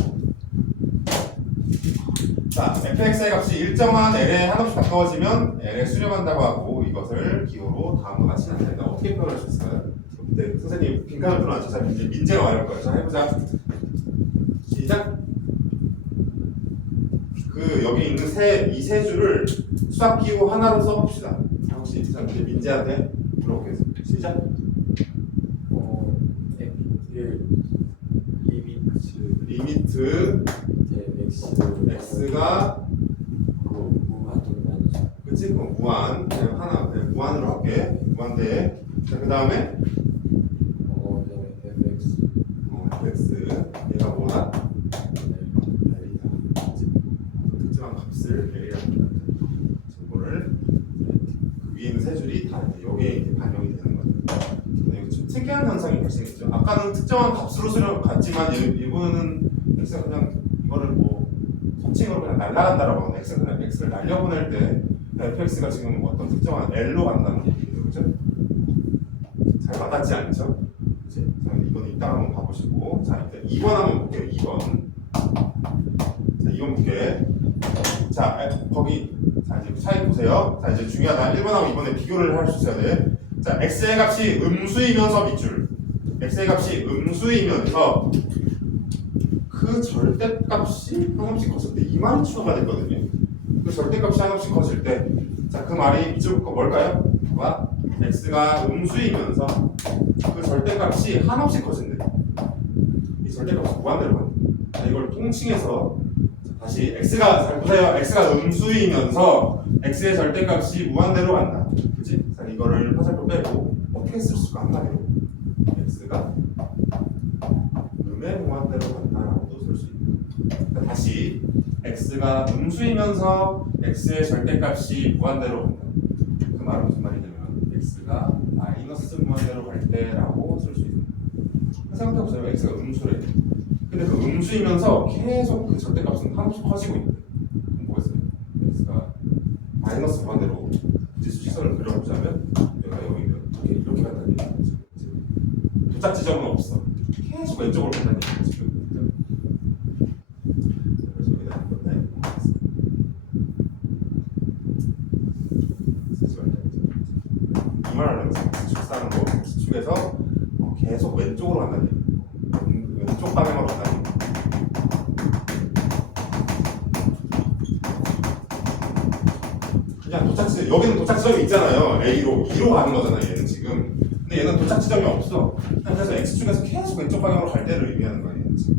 자, fx의 값이 일정한 l에 한없이 가까워지면 l에 수렴한다고 하고 이것을 기호로 다음과 같이 나타낸다. 어떻게 표현할 수 있을까요? 네, 선생님 빈칸을 풀어놨죠. 자, 이제 민재가 와야 할 거예요. 자, 해보자. 시작. 그 여기 있는 이 세 줄을 수학기호 하나로 써봅시다. 혹시 자, 이제 민재한테 물어보겠습니다. 시작. 리미트 x가 그치? 그럼 무한 그냥 하나 그냥 무한으로 할게. 무한대. 자, 그 다음에 fx 얘가 뭐다? 특정한 값을 l이라고 합니다. 저거를 그 위에 있는 세 줄이 다 여기에 이제 반영이 되는 거죠. 근데 좀 특이한 현상이 발생했죠. 아까는 특정한 값으로 수렴 같지만 이거는 x가 그냥 이거를 뭐 속칭으로 그냥 날아간다라고 하는 x가 그냥 x를 날려보낼 때 fx가 지금 어떤 특정한 l로 간다는 얘기죠. 그죠? 잘 와닿지 않죠? 그치? 자, 이건 이따가 한번 봐보시고. 자, 일단 2번 한번 볼게요. 2번. 자, 2번 볼게. 자, 거기. 자, 이제 차이 보세요. 자, 이제 중요하다. 1번하고 2번에 비교를 할 수 있어야 돼. 자, x의 값이 음수이면서 밑줄. x의 값이 음수이면서 그 절대값이 한없이 커질 때 이 말이 추가가 됐거든요. 그 절대값이 한없이 커질 때, 자, 그 말이 밑줄 거 뭘까요? 봐봐. x가 음수이면서 그 절대값이 한없이 커진대. 이 절대값이 무한대로 간다. 자, 이걸 통칭해서 다시 x가 잘 보세요. x가 음수이면서 x의 절대값이 무한대로 간다. 그치? 자, 이거를 화살표 빼고 어떻게 쓸 수가 한마디로 x가 음의 무한대로 간다라고도 쓸 수 있다. 다시 x가 음수이면서 x의 절대값이 무한대로 간다. 그 말은 무슨 말이냐면 x가 마이너스 무한대로 갈 때라고 쓸 수 있습니다. 생각해보세요. x가 음수래. 근데 그 음수이면서 계속 그 절대값은 한없이 커지고 있는데 그럼 뭐겠어요? x가 마이너스 무한대로 지수 시선을 그려보자면 여기가 여기면 이렇게 간다는 얘기죠. 도착 지점은 없어. 계속 왼쪽으로 간다는 얘기죠. 지금. 그래서 여기다 한 건데 이 말하는 지축사는 거 지축에서 계속 왼쪽으로 간다는 얘기죠. 왼쪽 방향으로 간다는 얘기죠. 그냥 도착 지점, 여기는 도착 지점이 있잖아요. A로 2로 가는 거잖아요. 얘는 지금. 근데 얘는 도착 지점이 없어. 그래서 X축에서 계속 왼쪽 방향으로 갈 때를 의미하는 거예요. 얘는 지금.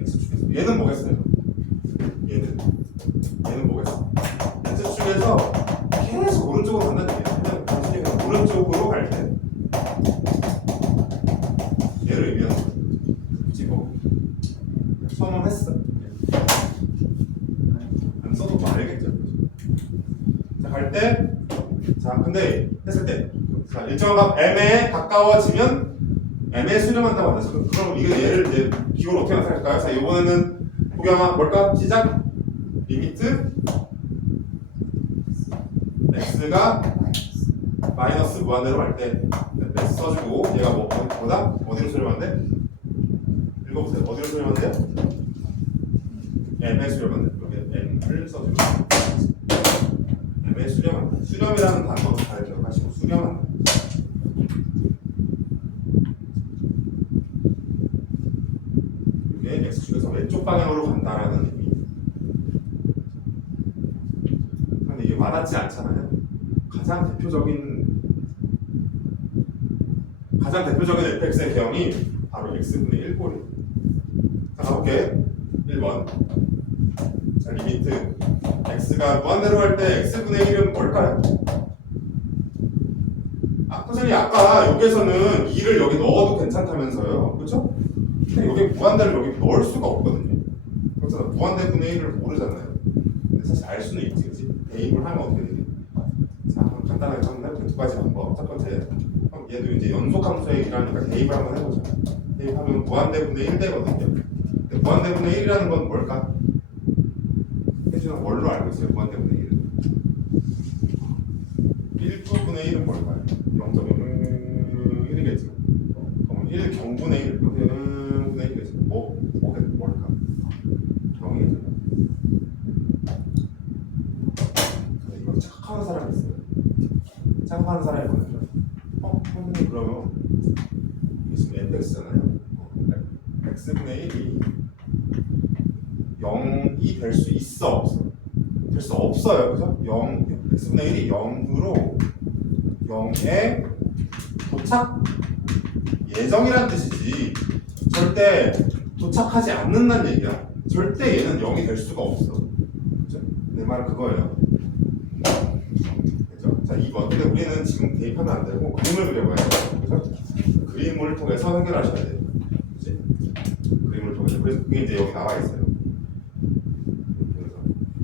X축에서. 얘는 뭐겠어요? 얘는 뭐겠어? X축에서 계속 오른쪽으로 간다는 얘기예요. 그냥 단순히 그냥 오른쪽으로 갈 때. 얘를 의미하는 거예요. 그치 뭐. 처음 했어. 안 써도 뭐 알겠죠. 자, 갈 때, 자, 근데 했을 때, 자, 일정한 값 m에 가까워지면 m에 수렴한다고 한다. 그럼 이거 얘를 이제 기호를 어떻게 나타낼까요? 자, 이번에는 보경아 뭘까? 시작. 리미트 x가 마이너스 무한대로 갈 때 x 써주고 얘가 뭐다? 어디로 수렴한대? 읽어보세요. 어디로 수렴한대요? m에 수렴한대. 여기 m을 써주고 m에 수렴한다. 수렴이라는 단어 잘 기억하시고 수렴한다. 이게 x축에서 왼쪽 방향으로 간다라는 의미. 근데 이게 와닿지 않잖아요. 가장 대표적인 fx의 개형이 바로 x분의 1꼴이에요. 자, 가볼게. 1번. 자, 리미트 x가 무한대로 갈 때 x분의 1은 뭘까요? 선생님이 아까 여기에서는 2를 여기 넣어도 괜찮다면서요. 그렇죠? 근데 여기 무한대를 여기 넣을 수가 없거든요. 그래서 무한대분의 1을 모르잖아요. 근데 사실 알 수는 있지, 그치? 대입을 하면 어떻게 되지? 자, 한번 간단하게 한번 해볼게요. 두 가지 방법. 첫 번째, 얘도 이제 연속함수의 일이라니까 대입을 한번 해보자. 대입하면 무한대분의 1 되거든요. 근데 무한대분의 1이라는 건 뭘까? 혜준은 뭘로 알고 있어요? 무한대분의 1은 1분의 1은 뭘까요? 0.01이겠죠. 그럼 1 경분의 1, 0분의 1이겠죠. 뭘까? 0이겠죠. 이거 착각하는 사람이 있어요. 착각하는 사람이 뭐냐면 선생님 그러면 이게 지금 fx잖아요. x분의 1이 0이 될 수 있어 없어? 될 수 없어요. 그죠? x분의 1이 0으로 0에 도착 예정이란 뜻이지 절대 도착하지 않는다는 얘기야. 절대 얘는 0이 될 수가 없어. 그죠? 내 말은 그거예요. 그죠? 자, 2번. 근데 우리는 지금 대입하면 안 되고 그림을 그려봐야 돼요. 그죠? 그림을 통해서 해결하셔야 돼요. 그치? 그림을 통해서. 그래서 그게 이제 여기 나와 있어요.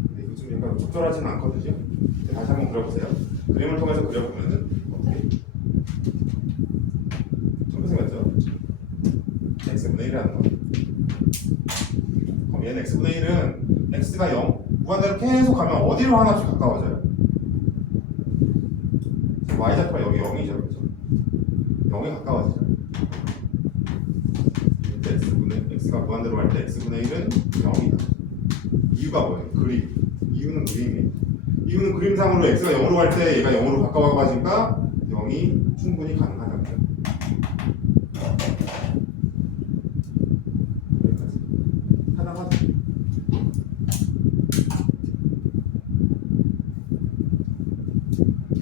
근데 이거 좀 약간 적절하지는 않거든요. 다시 한번 그려보세요. 그림을 통해서 그려보면은 어떻게? 저렇게 생겼죠? x분의 1이라는 거. 그럼 얘는 x분의 1은 x가 0, 무한대로 계속 가면 어디로 하나씩 가까워져요? y좌표가 여기 0이죠. 그렇죠? 0에 가까워지죠. x가 무한대로 갈 때 x분의 1은 0이다. 이유가 뭐예요? 그림. 이유는 그림이에요. 이유는 그림상으로 x가 0으로 갈 때 얘가 0으로 가까워가니까 0이 충분히 가능하다는 거예요. 여기까지. 하나가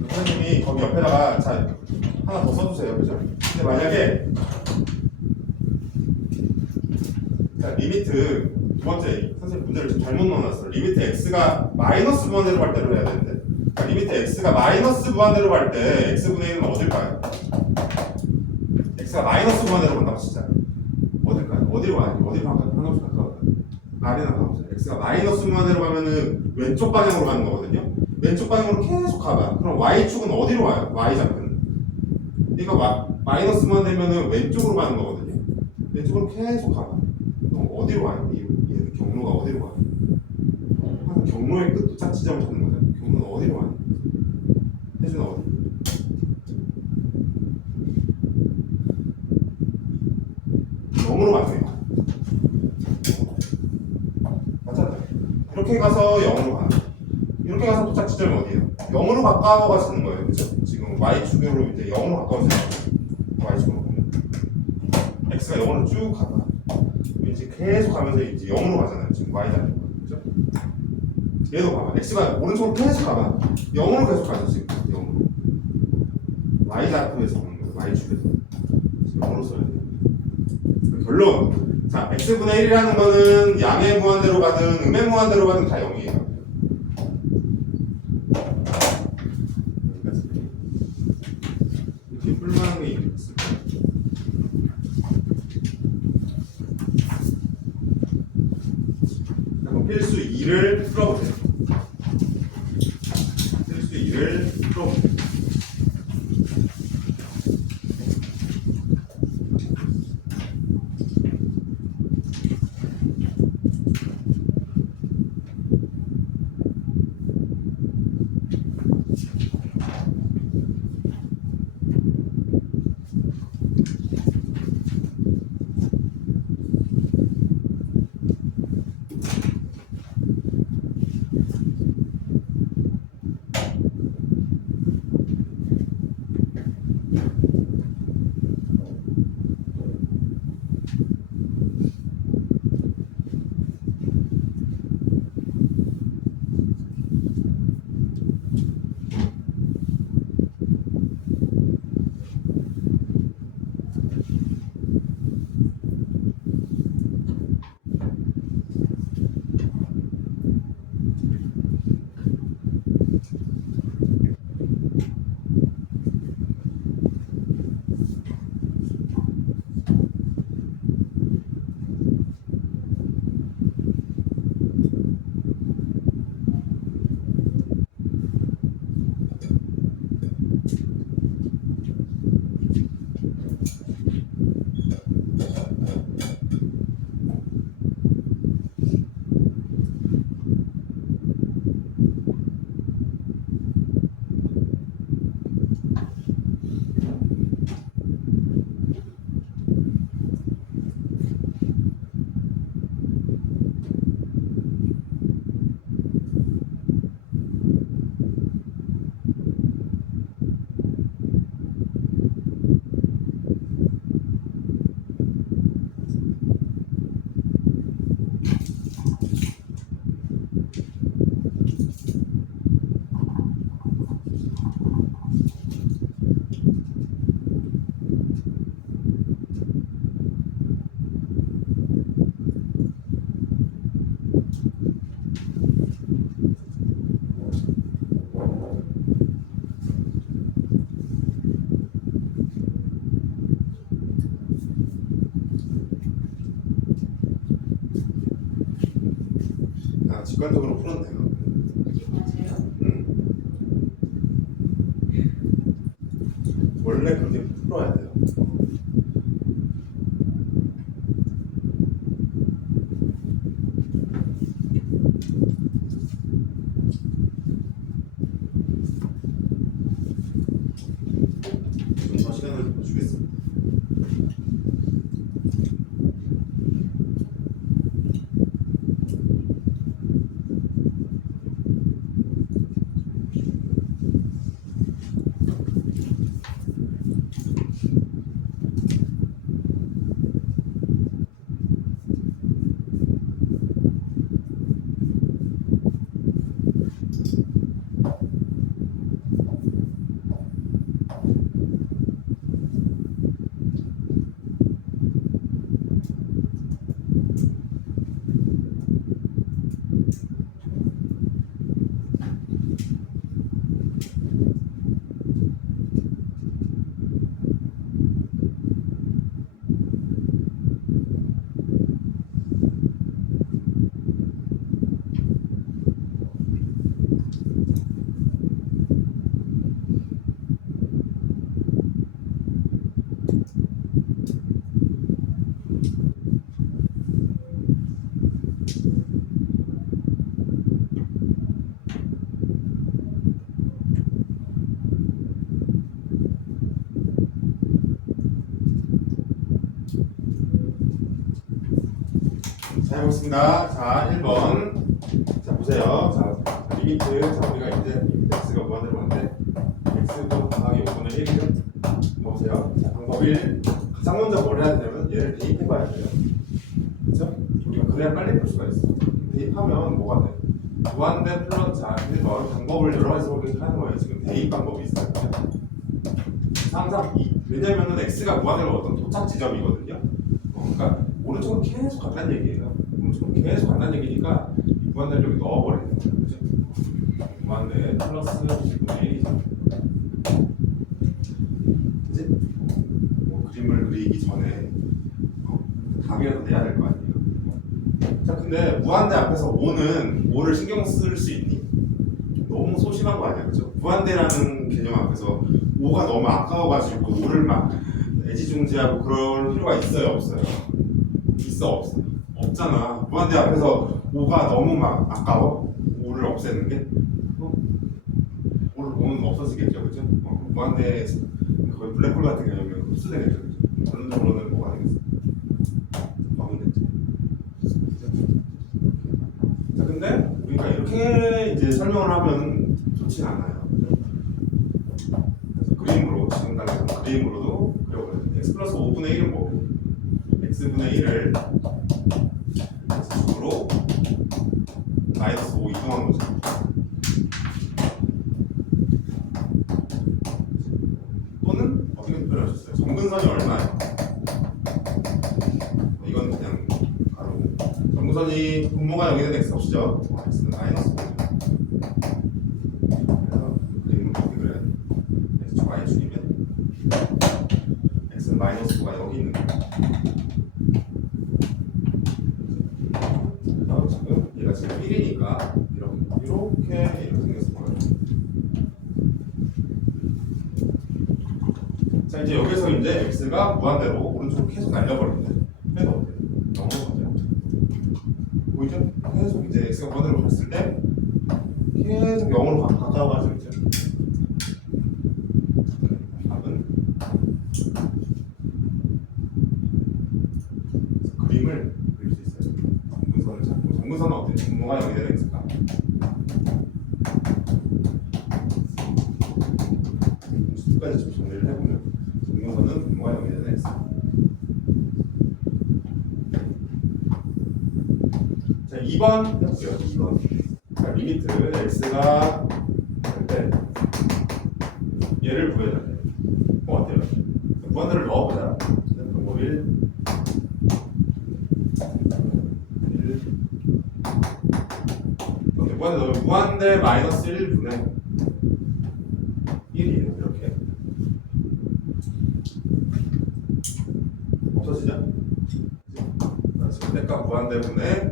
선생님이 거기 옆에다가 자 하나 더 써주세요. 그죠? 근데 만약에 자 리미트 두 번째 선생님 문제를 좀 잘못 넣어놨어요. 리미트 x가 마이너스 무한대로 갈 때로 해야 되는데 리미트 x가 마이너스 무한대로 갈 때 x분의 1은 어딜까요? x가 마이너스 무한대로 간다고 치자. 어딜까요? 어디로 가요? 어디로 한없이 가까워요? R이나 가보세요. x가 마이너스 무한대로 가면은 왼쪽 방향으로 가는 거거든요. 왼쪽 방향으로 계속 가봐. 그럼 y축은 어디로 와요? y좌표는. 그러니까 마이너스 무한대면은 왼쪽으로 가는 거거든요. 왼쪽으로 계속 가봐. 그럼 어디로 와요? 얘는 경로가 어디로 가요? 경로의 끝 도착 지점을 찾는 거죠. 경로는 어디로 와요? 혜준은 어디? 0으로 가네요. 맞잖아요. 이렇게 가서 0으로 가. 이렇게 가서 도착 지점이 어디예요? 0으로 가까워가지는 거예요. 그죠? 지금 y축으로 이제 0으로 가까워지는 거예요. y축으로 보면 x가 0으로 쭉 가봐. 이제 계속 가면서 이제 0으로 가잖아요. 지금 y좌표. 그죠? 얘도 봐봐. x가 오른쪽으로 계속 가봐. 0으로 계속 가죠. 지금 0으로. y좌표에서 보는 거예요. y축에서. 0으로 써야 돼요. 결론. 자, x분의 1이라는 거는 양의 무한대로 가든 음의 무한대로 가든 다 0이에요. 이렇게 풀만한 게 있을까요? 그럼 필수 2를 풀어보세요. 필수 2를 풀어보세요. 직관적으로 풀어도 돼요. 맞아요? 원래 그렇게 풀어야 돼요. 좀 더 시간을 더 주겠습니다. 자, 해보겠습니다. 자, 1번. 자, 보세요. 자, 리미트. 자, 우리가 이제 리미트 x가 무한대로 가는데 x도 곱하기 5분의 1이죠. 보세요. 자, 방법 1. 가장 먼저 뭘 해야 되냐면 얘를 대입해봐야 돼요. 그렇죠? 우리가 그래야 빨리 풀 수가 있어. 대입하면 뭐가 돼? 무한대 플러스 자, 1번. 방법을 여러 가지 하는 거예요. 지금 대입 방법이 있어요. 항상 왜냐면은 x가 무한대로 어떤 도착 지점이거든요. 그러니까 오른쪽은 계속 간다는 얘기예요. 오른쪽은 계속 간다는 얘기니까 무한대를 여기 넣어버리는 거예요. 그죠? 무한대 플러스 1분의 1이죠. 그지? 뭐 그림을 그리기 전에 답이라도 내야 될 거 아니에요. 자, 근데 무한대 앞에서 5를 신경 쓸 수 있니? 너무 소심한 거 아니야, 그죠? 무한대라는 개념 앞에서 5가 너무 아까워가지고 5를 막 애지중지하고 그럴 필요가 있어요, 없어요? 있어, 없어? 없잖아. 무한대 앞에서 5가 너무 막 아까워? 5를 없애는 게? 5는 없어지겠죠, 그죠? 무한대 거의 블랙홀 같은 개념이면 흡수되겠죠, 그죠? 결론적으로는 뭐가 되겠어? 망이겠죠. 자, 근데 우리가 이렇게 이제 설명을 하면 좋진 않아요. 그래서 그림으로, 지금 당장 그림으로도 그려보면 x 플러스 5분의 1은 뭐? x분의 1을 x축으로 마이너스 5 이동한 거죠. 또는 어떻게 표현하셨어요? 정근선이 얼마예요? 이건 그냥 바로 정근선이 분모가 0이 되는 x 값이죠. x는 마이너스 5죠. 그래서 그림을 어떻게 그려야 돼? x축 y축이면 x는 마이너스 5가 여기 있는 거예요. 그래서 지금 얘가 지금 1이니까 이렇게 생겼을 거예요. 자, 이제 여기서 이제 x가 무한대로 오른쪽으로 계속 날려버립니다. 그래서 어때요? 0으로 가죠. 보이죠? 계속 이제 x가 무한대로 갔을 때 계속 0으로 가까워가지고 있죠. 답은 그림을 그릴 수 있어요. 정근선을 잡고 정근선은 어때요? 분모가 0이 되는 x가 수까지 좀 정리를 해보면 정근선은 분모가 0이 되는 x. 자, 2번 해볼게요. 2번. 자, 리미트 x가 될 때 얘를 구해야 돼요. 어때요? 무한대를 넣어보자. 방법 1 무한대 넣으면 무한대 마이너스 1분의 1이에요. 이렇게 없어지죠? 절대값 무한대분의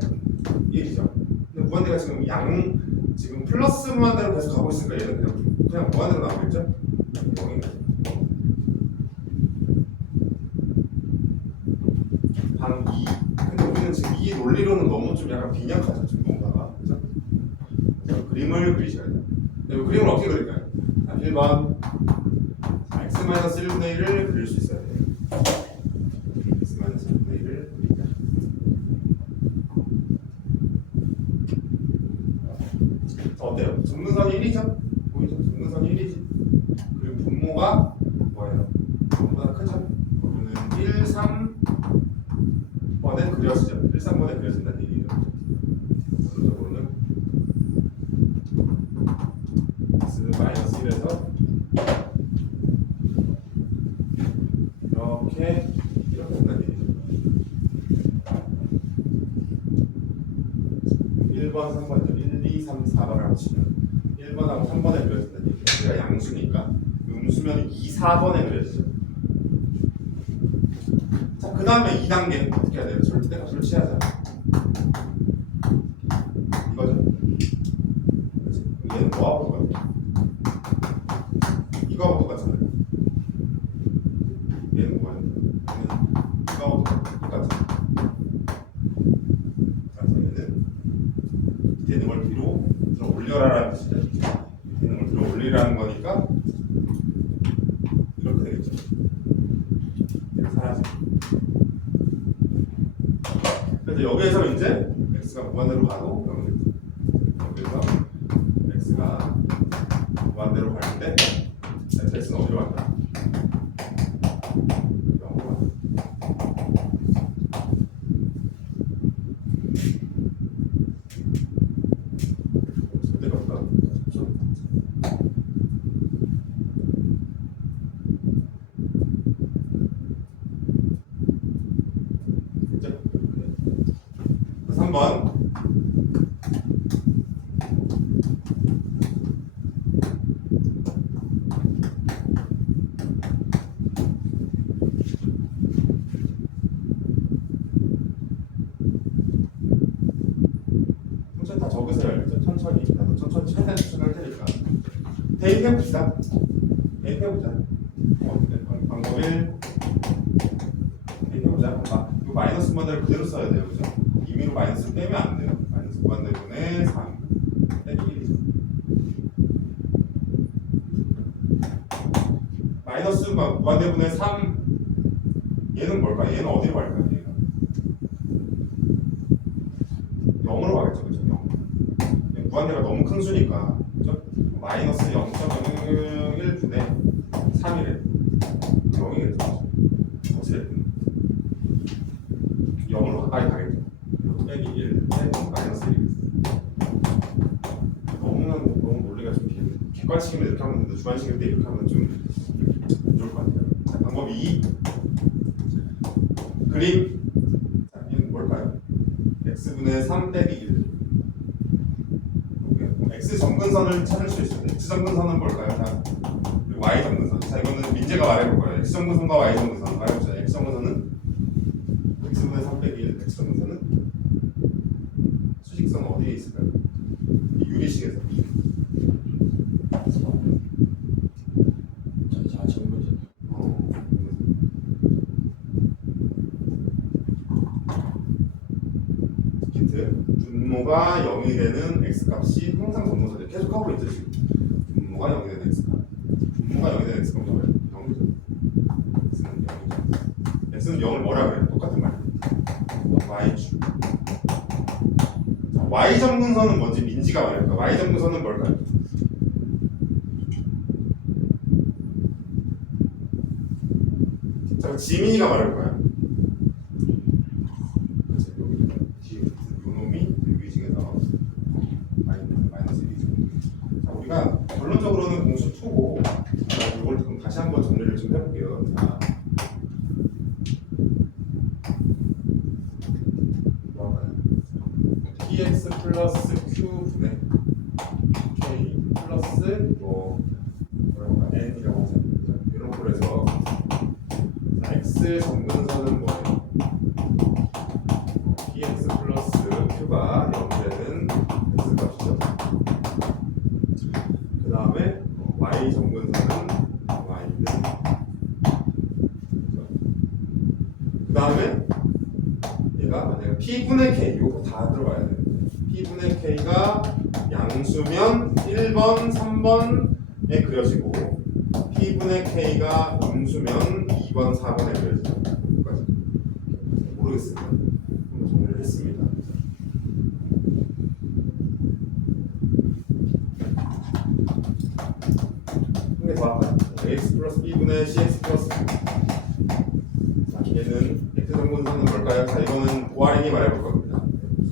1이죠. 근데 무한대가 지금 플러스 무한대로 계속 가고 있으니까 얘는 그냥 무한대로 나오겠죠? 0이 방 2. 근데 우리는 지금 이 논리로는 너무 좀 약간 빈약하죠. 지금 뭔가가. 그죠? 자, 그림을 그리셔야 돼요. 네, 그림을 어떻게 그릴까요? 자, 1번 x-1분의 1을 그릴 수 있어야 돼요. x-1분의 1을 그리자. 자, 어때요? 점근선이 1이죠? 보이죠? 점근선이 1이지. 그리고 분모가 뭐예요? 분모보다 크죠? 그러면 1, 3 번에 그려지죠. 1, 3번에 그려진다는 얘기예요. 전적으로는 x-1에서 이렇게 된다는 얘기죠. 1번, 3번이죠. 1, 2, 3, 4번을 합치면 1번하고 3번에 그려진다는 얘기죠. 얘가 양수니까 음수면 2, 4번에 그려지죠. 자, 그 다음에 2단계 어떻게 해야 돼요? 절대값 설치하자. 이거죠. 그치? 얘는 뭐하고 똑같아? 이거하고 똑같잖아요. 얘는 뭐야? 얘는 이거하고 똑같죠. 그래서 얘는 밑에 있는 걸 뒤로 들어 올려라라는 뜻이죠. 밑에 있는 걸 들어 올리라는 거니까 이렇게 되겠죠. 이렇게 사라지고. 그래서 여기에서 이제 x가 무한대로 가도 여기서 x가 무한대로 가는데 x는 어디로 간다? 0으로 간다. 절대값보다 좀 됐죠? 3번 천천히 다 적으세요. 알겠죠? 천천히 나도 천천히 최대한 추천할 테니까 대입해봅시다. 대입해보자. 방법 1 대입해보자. 이 마이너스 무한대를 그대로 써야 돼요. 그죠? 임의로 마이너스를 빼면 안 돼요. 마이너스 무한대분의 3 빼기 1이죠. 마이너스 무한대분의 3 얘는 뭘까? 얘는 어디로 갈까요? 얘가 0으로 가겠죠. 그죠? 0. 무한대가 너무 큰 수니까 그죠? 마이너스 0.001분의 3이래 0이겠죠. 어찌됐든 0으로 가까이 가겠죠. 빼기 1 빼기 마이너스 1이겠죠. 너무 논리가 좀 객관식이면 이렇게 하면 되는데 주관식일 때 이렇게 하면 좀 좋을 것 같아요. 자, 방법 2 그림. 자, 얘는 뭘까요? x분의 3 빼기 1 x 점근선을 찾을 수 있어요. x 점근선은 뭘까요? 자, 그리고 y 점근선. 자, 이거는 민재가 말해볼 거예요. x 점근선과 y 점근선 말해보자. x 점근선은 x분의 3 빼기 1 x 점근선은 수직선 어디에 있을까요? 이 유리식에서. 자, 정근선. 힌트. 분모가 0이 되는 x값이 항상 점근선에 계속 하고 있죠. 지금 분모가 0이 되는 x값. 분모가 0이 되는 x값이 뭐예요? 0이죠. x는 0이죠. x는 0을 뭐라 그래요? 똑같은 말. y축. 자, y 점근선은 뭔지 민지가 말할까? y 점근선은 뭘까요? 자, 지민이가 말할 거야. 그치, 여기 요놈이 유리식에서 마이너스 1이죠. 자, 우리가 결론적으로는 공식 2고 이걸 그럼 다시 한번 정리를 좀 해볼게요. 자, 뭐할까요? px 플러스 q분의 k 플러스 뭐라고 할까? n이라고 하자. 이런 걸로 해서 x 점근선은 뭐예요? px 플러스 q가 0 되는 P분의 K 이거 다 들어가야 돼. P분의 K가 양수면 1번, 3번에 그려지고 P분의 K가 음수면 2번, 4번에 그려지죠. 여기까지. 모르겠습니다. 한번 정리를 했습니다. 한개 더 할까요? Ax 플러스 B분의 CX 플러스 자, 얘는 X정근선은 뭘까요? 자, 이거는 오아린이 말해볼 겁니다.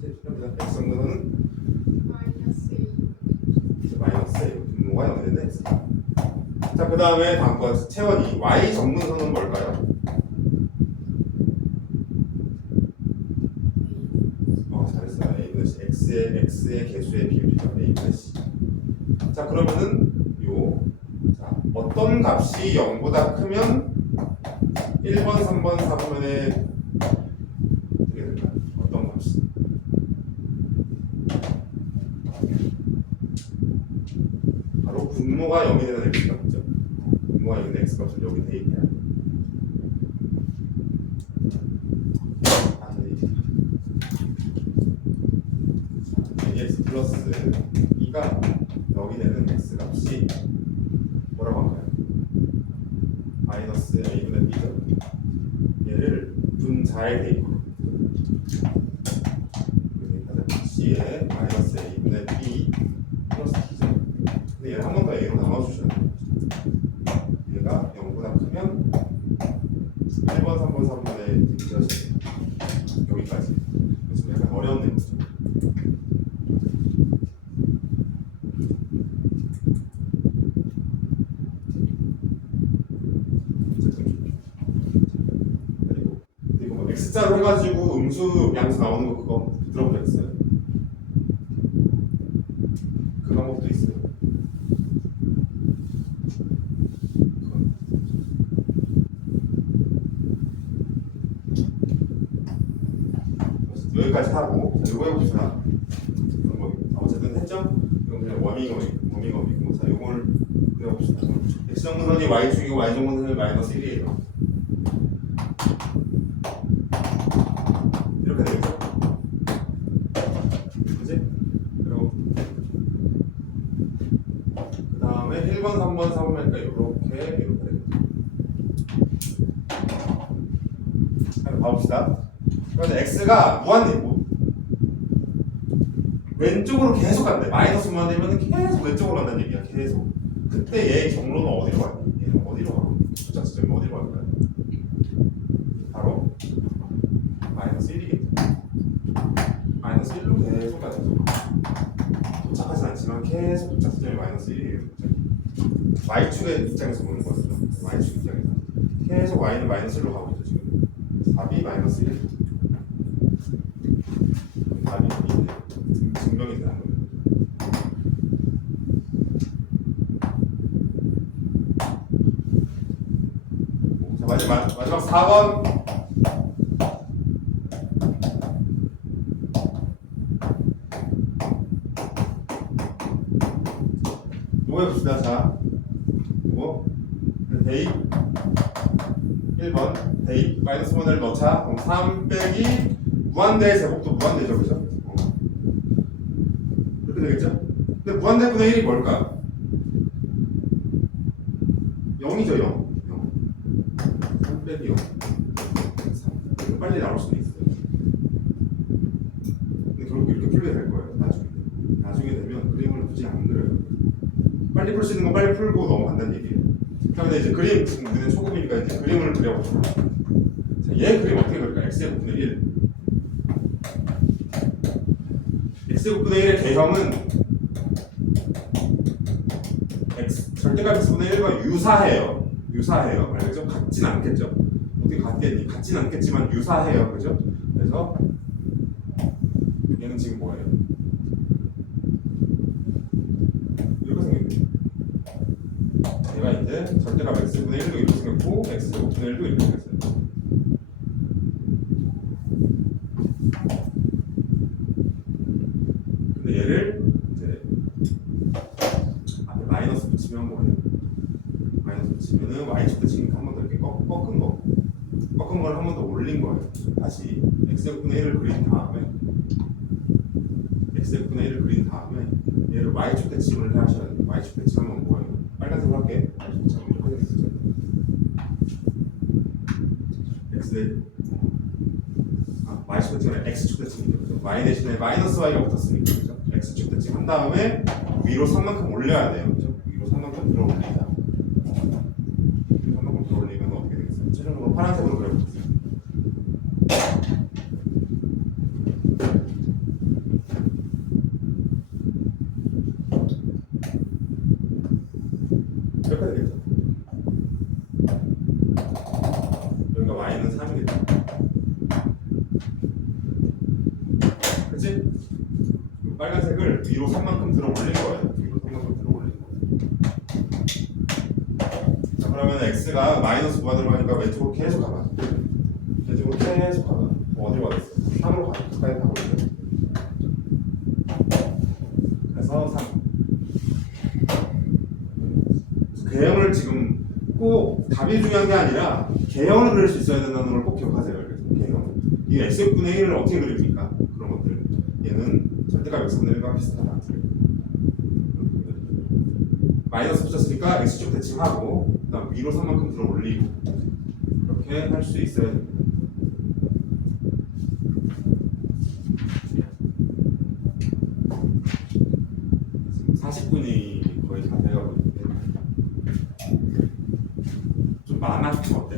X정근선은 마이너스 A 분모가 0이 되는 X. 자, 그 다음에 다음 거 채원이 Y 정근선은 뭘까요? 잘했어요. A분의 C. X의 개수의 비율이죠. A분의 C. 자, 그러면은 자, 어떤 값이 0보다 크면 1번, 3번, 4번에 어떻게 될까요? 어떤 값이? 바로 분모가 0이 되는 x값이죠. 분모가 0이 되는 x값을 여기 대입해야 돼요. x 플러스 2가 0이 되는 x값이 뭐라고 할까요? 마이너스 a분의 b죠. 얘를 분자에 대입하죠. c에 마이너스 a분의 b 플러스 t죠. 근데 얘를 한 번 더 a로 나눠주셔야 돼요. 얘가 0보다 크면 1번, 3번, 3번에 뒤져주세요. 여기까지. 그래서 약간 어려운 내용이죠. X자로 해가지고 음수 양수 나오는 거 그거 들어본 적 있어요? 그 방법도 있어요. 여기까지 하고 이거 해봅시다. 뭐 어쨌든 했죠? 이건 그냥 워밍업이고 자 이걸 그려봅시다. X정근선이 Y축이고 Y정근선이 마이너스 1이에요. 이렇게 되겠죠? 그지? 그리고 그 다음에 1번, 3번, 4번 하니까 이렇게 되겠죠? 한번 봐봅시다. 그래서 x가 무한대고 왼쪽으로 계속 간대. 마이너스만 되면 계속 왼쪽으로 간다는 얘기야. 계속. 그때 얘 경로는 어디로 가요? 얘는 어디로 가요? 숫자 지점이 어디로 갈까요? 바로 마이너스 1이겠죠. 마이너스 1로 계속 가죠. 도착하진 않지만 계속 도착 지점이 마이너스 1이에요. y축의 입장에서 보는 거죠. y축 입장에서 계속 y는 마이너스 1로 가고 있죠. 지금 답이 마이너스 1. 답이 증명이 되는 거예요. 자, 마지막 4번. 이거 해봅시다. 자, 이거 대입 1번 대입 마이너스 1을 넣자. 그럼 3 빼기 무한대의 제곱도 무한대죠, 그죠? 이렇게 되겠죠? 근데 무한대분의 1이 뭘까? 0이죠, 0. 3 빼기 0. 3. 빨리 나올 수도 있어요. 근데 결국 이렇게 풀게 될 거예요, 나중에. 나중에 되면 그림을 굳이 안 그려요. 빨리 풀 수 있는 건 빨리 풀고 넘어간다는 얘기예요. 자, 근데 이제 그림, 지금 우리는 초급이니까 이제 그림을 그려봅시다. 자, 얘 그림 어떻게 그릴까? x제곱분의 1. x제곱분의 1의 개형은 절대값 x분의 1과 유사해요. 유사해요. 알겠죠? 같진 않겠죠? 어떻게 같겠니? 같진 않겠지만 유사해요. 그죠? 그래서 얘는 지금 뭐예요? 이렇게 생겼네요. 얘가 이제 절대값 x분의 1도 이렇게 생겼고 x제곱분의 1도 이렇게 생겼어요. 근데 얘를 이제 앞에 마이너스 붙이면 뭐예요? 마이너스 붙이면은 y축 붙이니까 한 번 더 이렇게 꺾은 거. 꺾은 걸 한 번 더 올린 거예요. 다시 x분의 1을 그린 다음에 x분의 1을 그린 다음에 얘를 y축 대칭을 하셔야 돼요. y축 대칭하면 뭐예요? 빨간색으로 할게. y축 대칭하면 이렇게 생겼죠. y축 대칭은 x축 대칭이죠. 그죠? y 대신에 마이너스 y가 붙었으니까 그죠? x축 대칭 한 다음에 위로 3만큼 올려야 돼요. 그죠? 위로 3만큼 들어 올리자. 3만큼 들어 올리면 어떻게 되겠어요? 최종적으로 파란색으로 그려보세요. 이렇게 되겠죠. 여기가 y는 3이겠죠. 그치? 빨간색을 위로 3만큼 들어 올린 거예요. 위로 3만큼 들어 올린 거예요. 자, 그러면 x가 마이너스 9가 들어가니까 왼쪽으로 계속 가봐. 왼쪽으로 계속 가봐. 어디로 가겠어? 3으로 가. 가까이 가고 있죠. 그래서 3. 개형을 지금 꼭 답이 중요한 게 아니라 개형을 그릴 수 있어야 된다는 걸 꼭 기억하세요. 그래서 개형. 이 x분의 1을 어떻게 그립니까? 그런 것들. 얘는 절대값 x분의 1과 비슷하다. 마이너스 붙였으니까 x축 대칭하고 그다음 위로 3만큼 들어 올리고 이렇게 할 수 있어야 됩니다. 지금 40분이 거의 다 돼가고 있는데 좀 많아? 어때?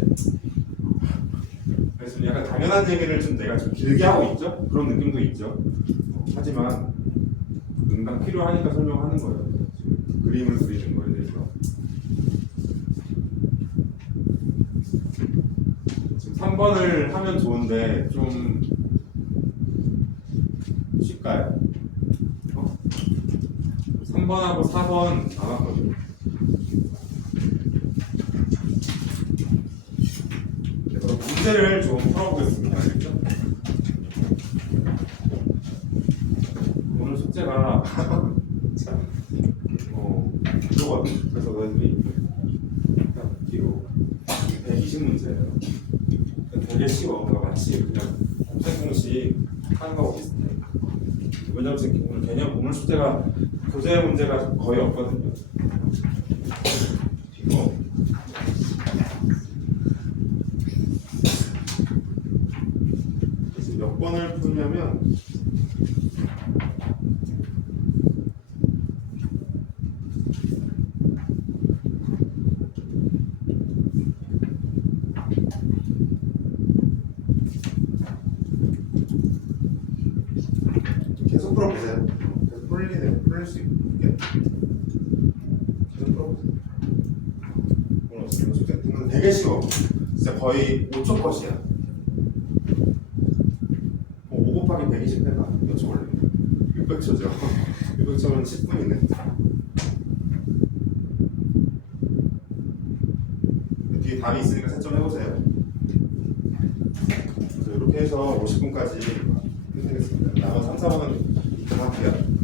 그래서 약간 당연한 얘기를 좀 내가 좀 길게 하고 있죠? 그런 느낌도 있죠. 하지만 응당 필요하니까 설명하는 거예요. 지금 그림을 그리는 거에 대해서. 지금 3번을 하면 좋은데 좀 쉽까요? 3번하고 4번 남았거든요. 그래서 문제를 좀 풀어보겠습니다. 알겠죠? 오늘 숙제가 참 이거거든. 그래서 너희들이 일단 뒤로 120문제예요. 되게 쉬워. 마치 그냥 곱셈공식 하는 거하고 비슷해. 왜냐면 지금 오늘 개념 오늘 숙제가 교재 문제가 거의 없거든요. 이거 그래서 몇 번을 풀냐면 계속 풀어보세요. 계속 풀릴 수 있게 계속 풀어보세요. 오늘 숙제 되게 쉬워. 진짜 거의 5초 컷이야. 5 곱하기 120 해봐. 몇 초 걸려? 600초죠. 600초면 10분이네. 뒤에 답이 있으니까 채점해보세요. 이렇게 해서 50분까지 끝내겠습니다. 남은 3, 4번은 이따 할게요.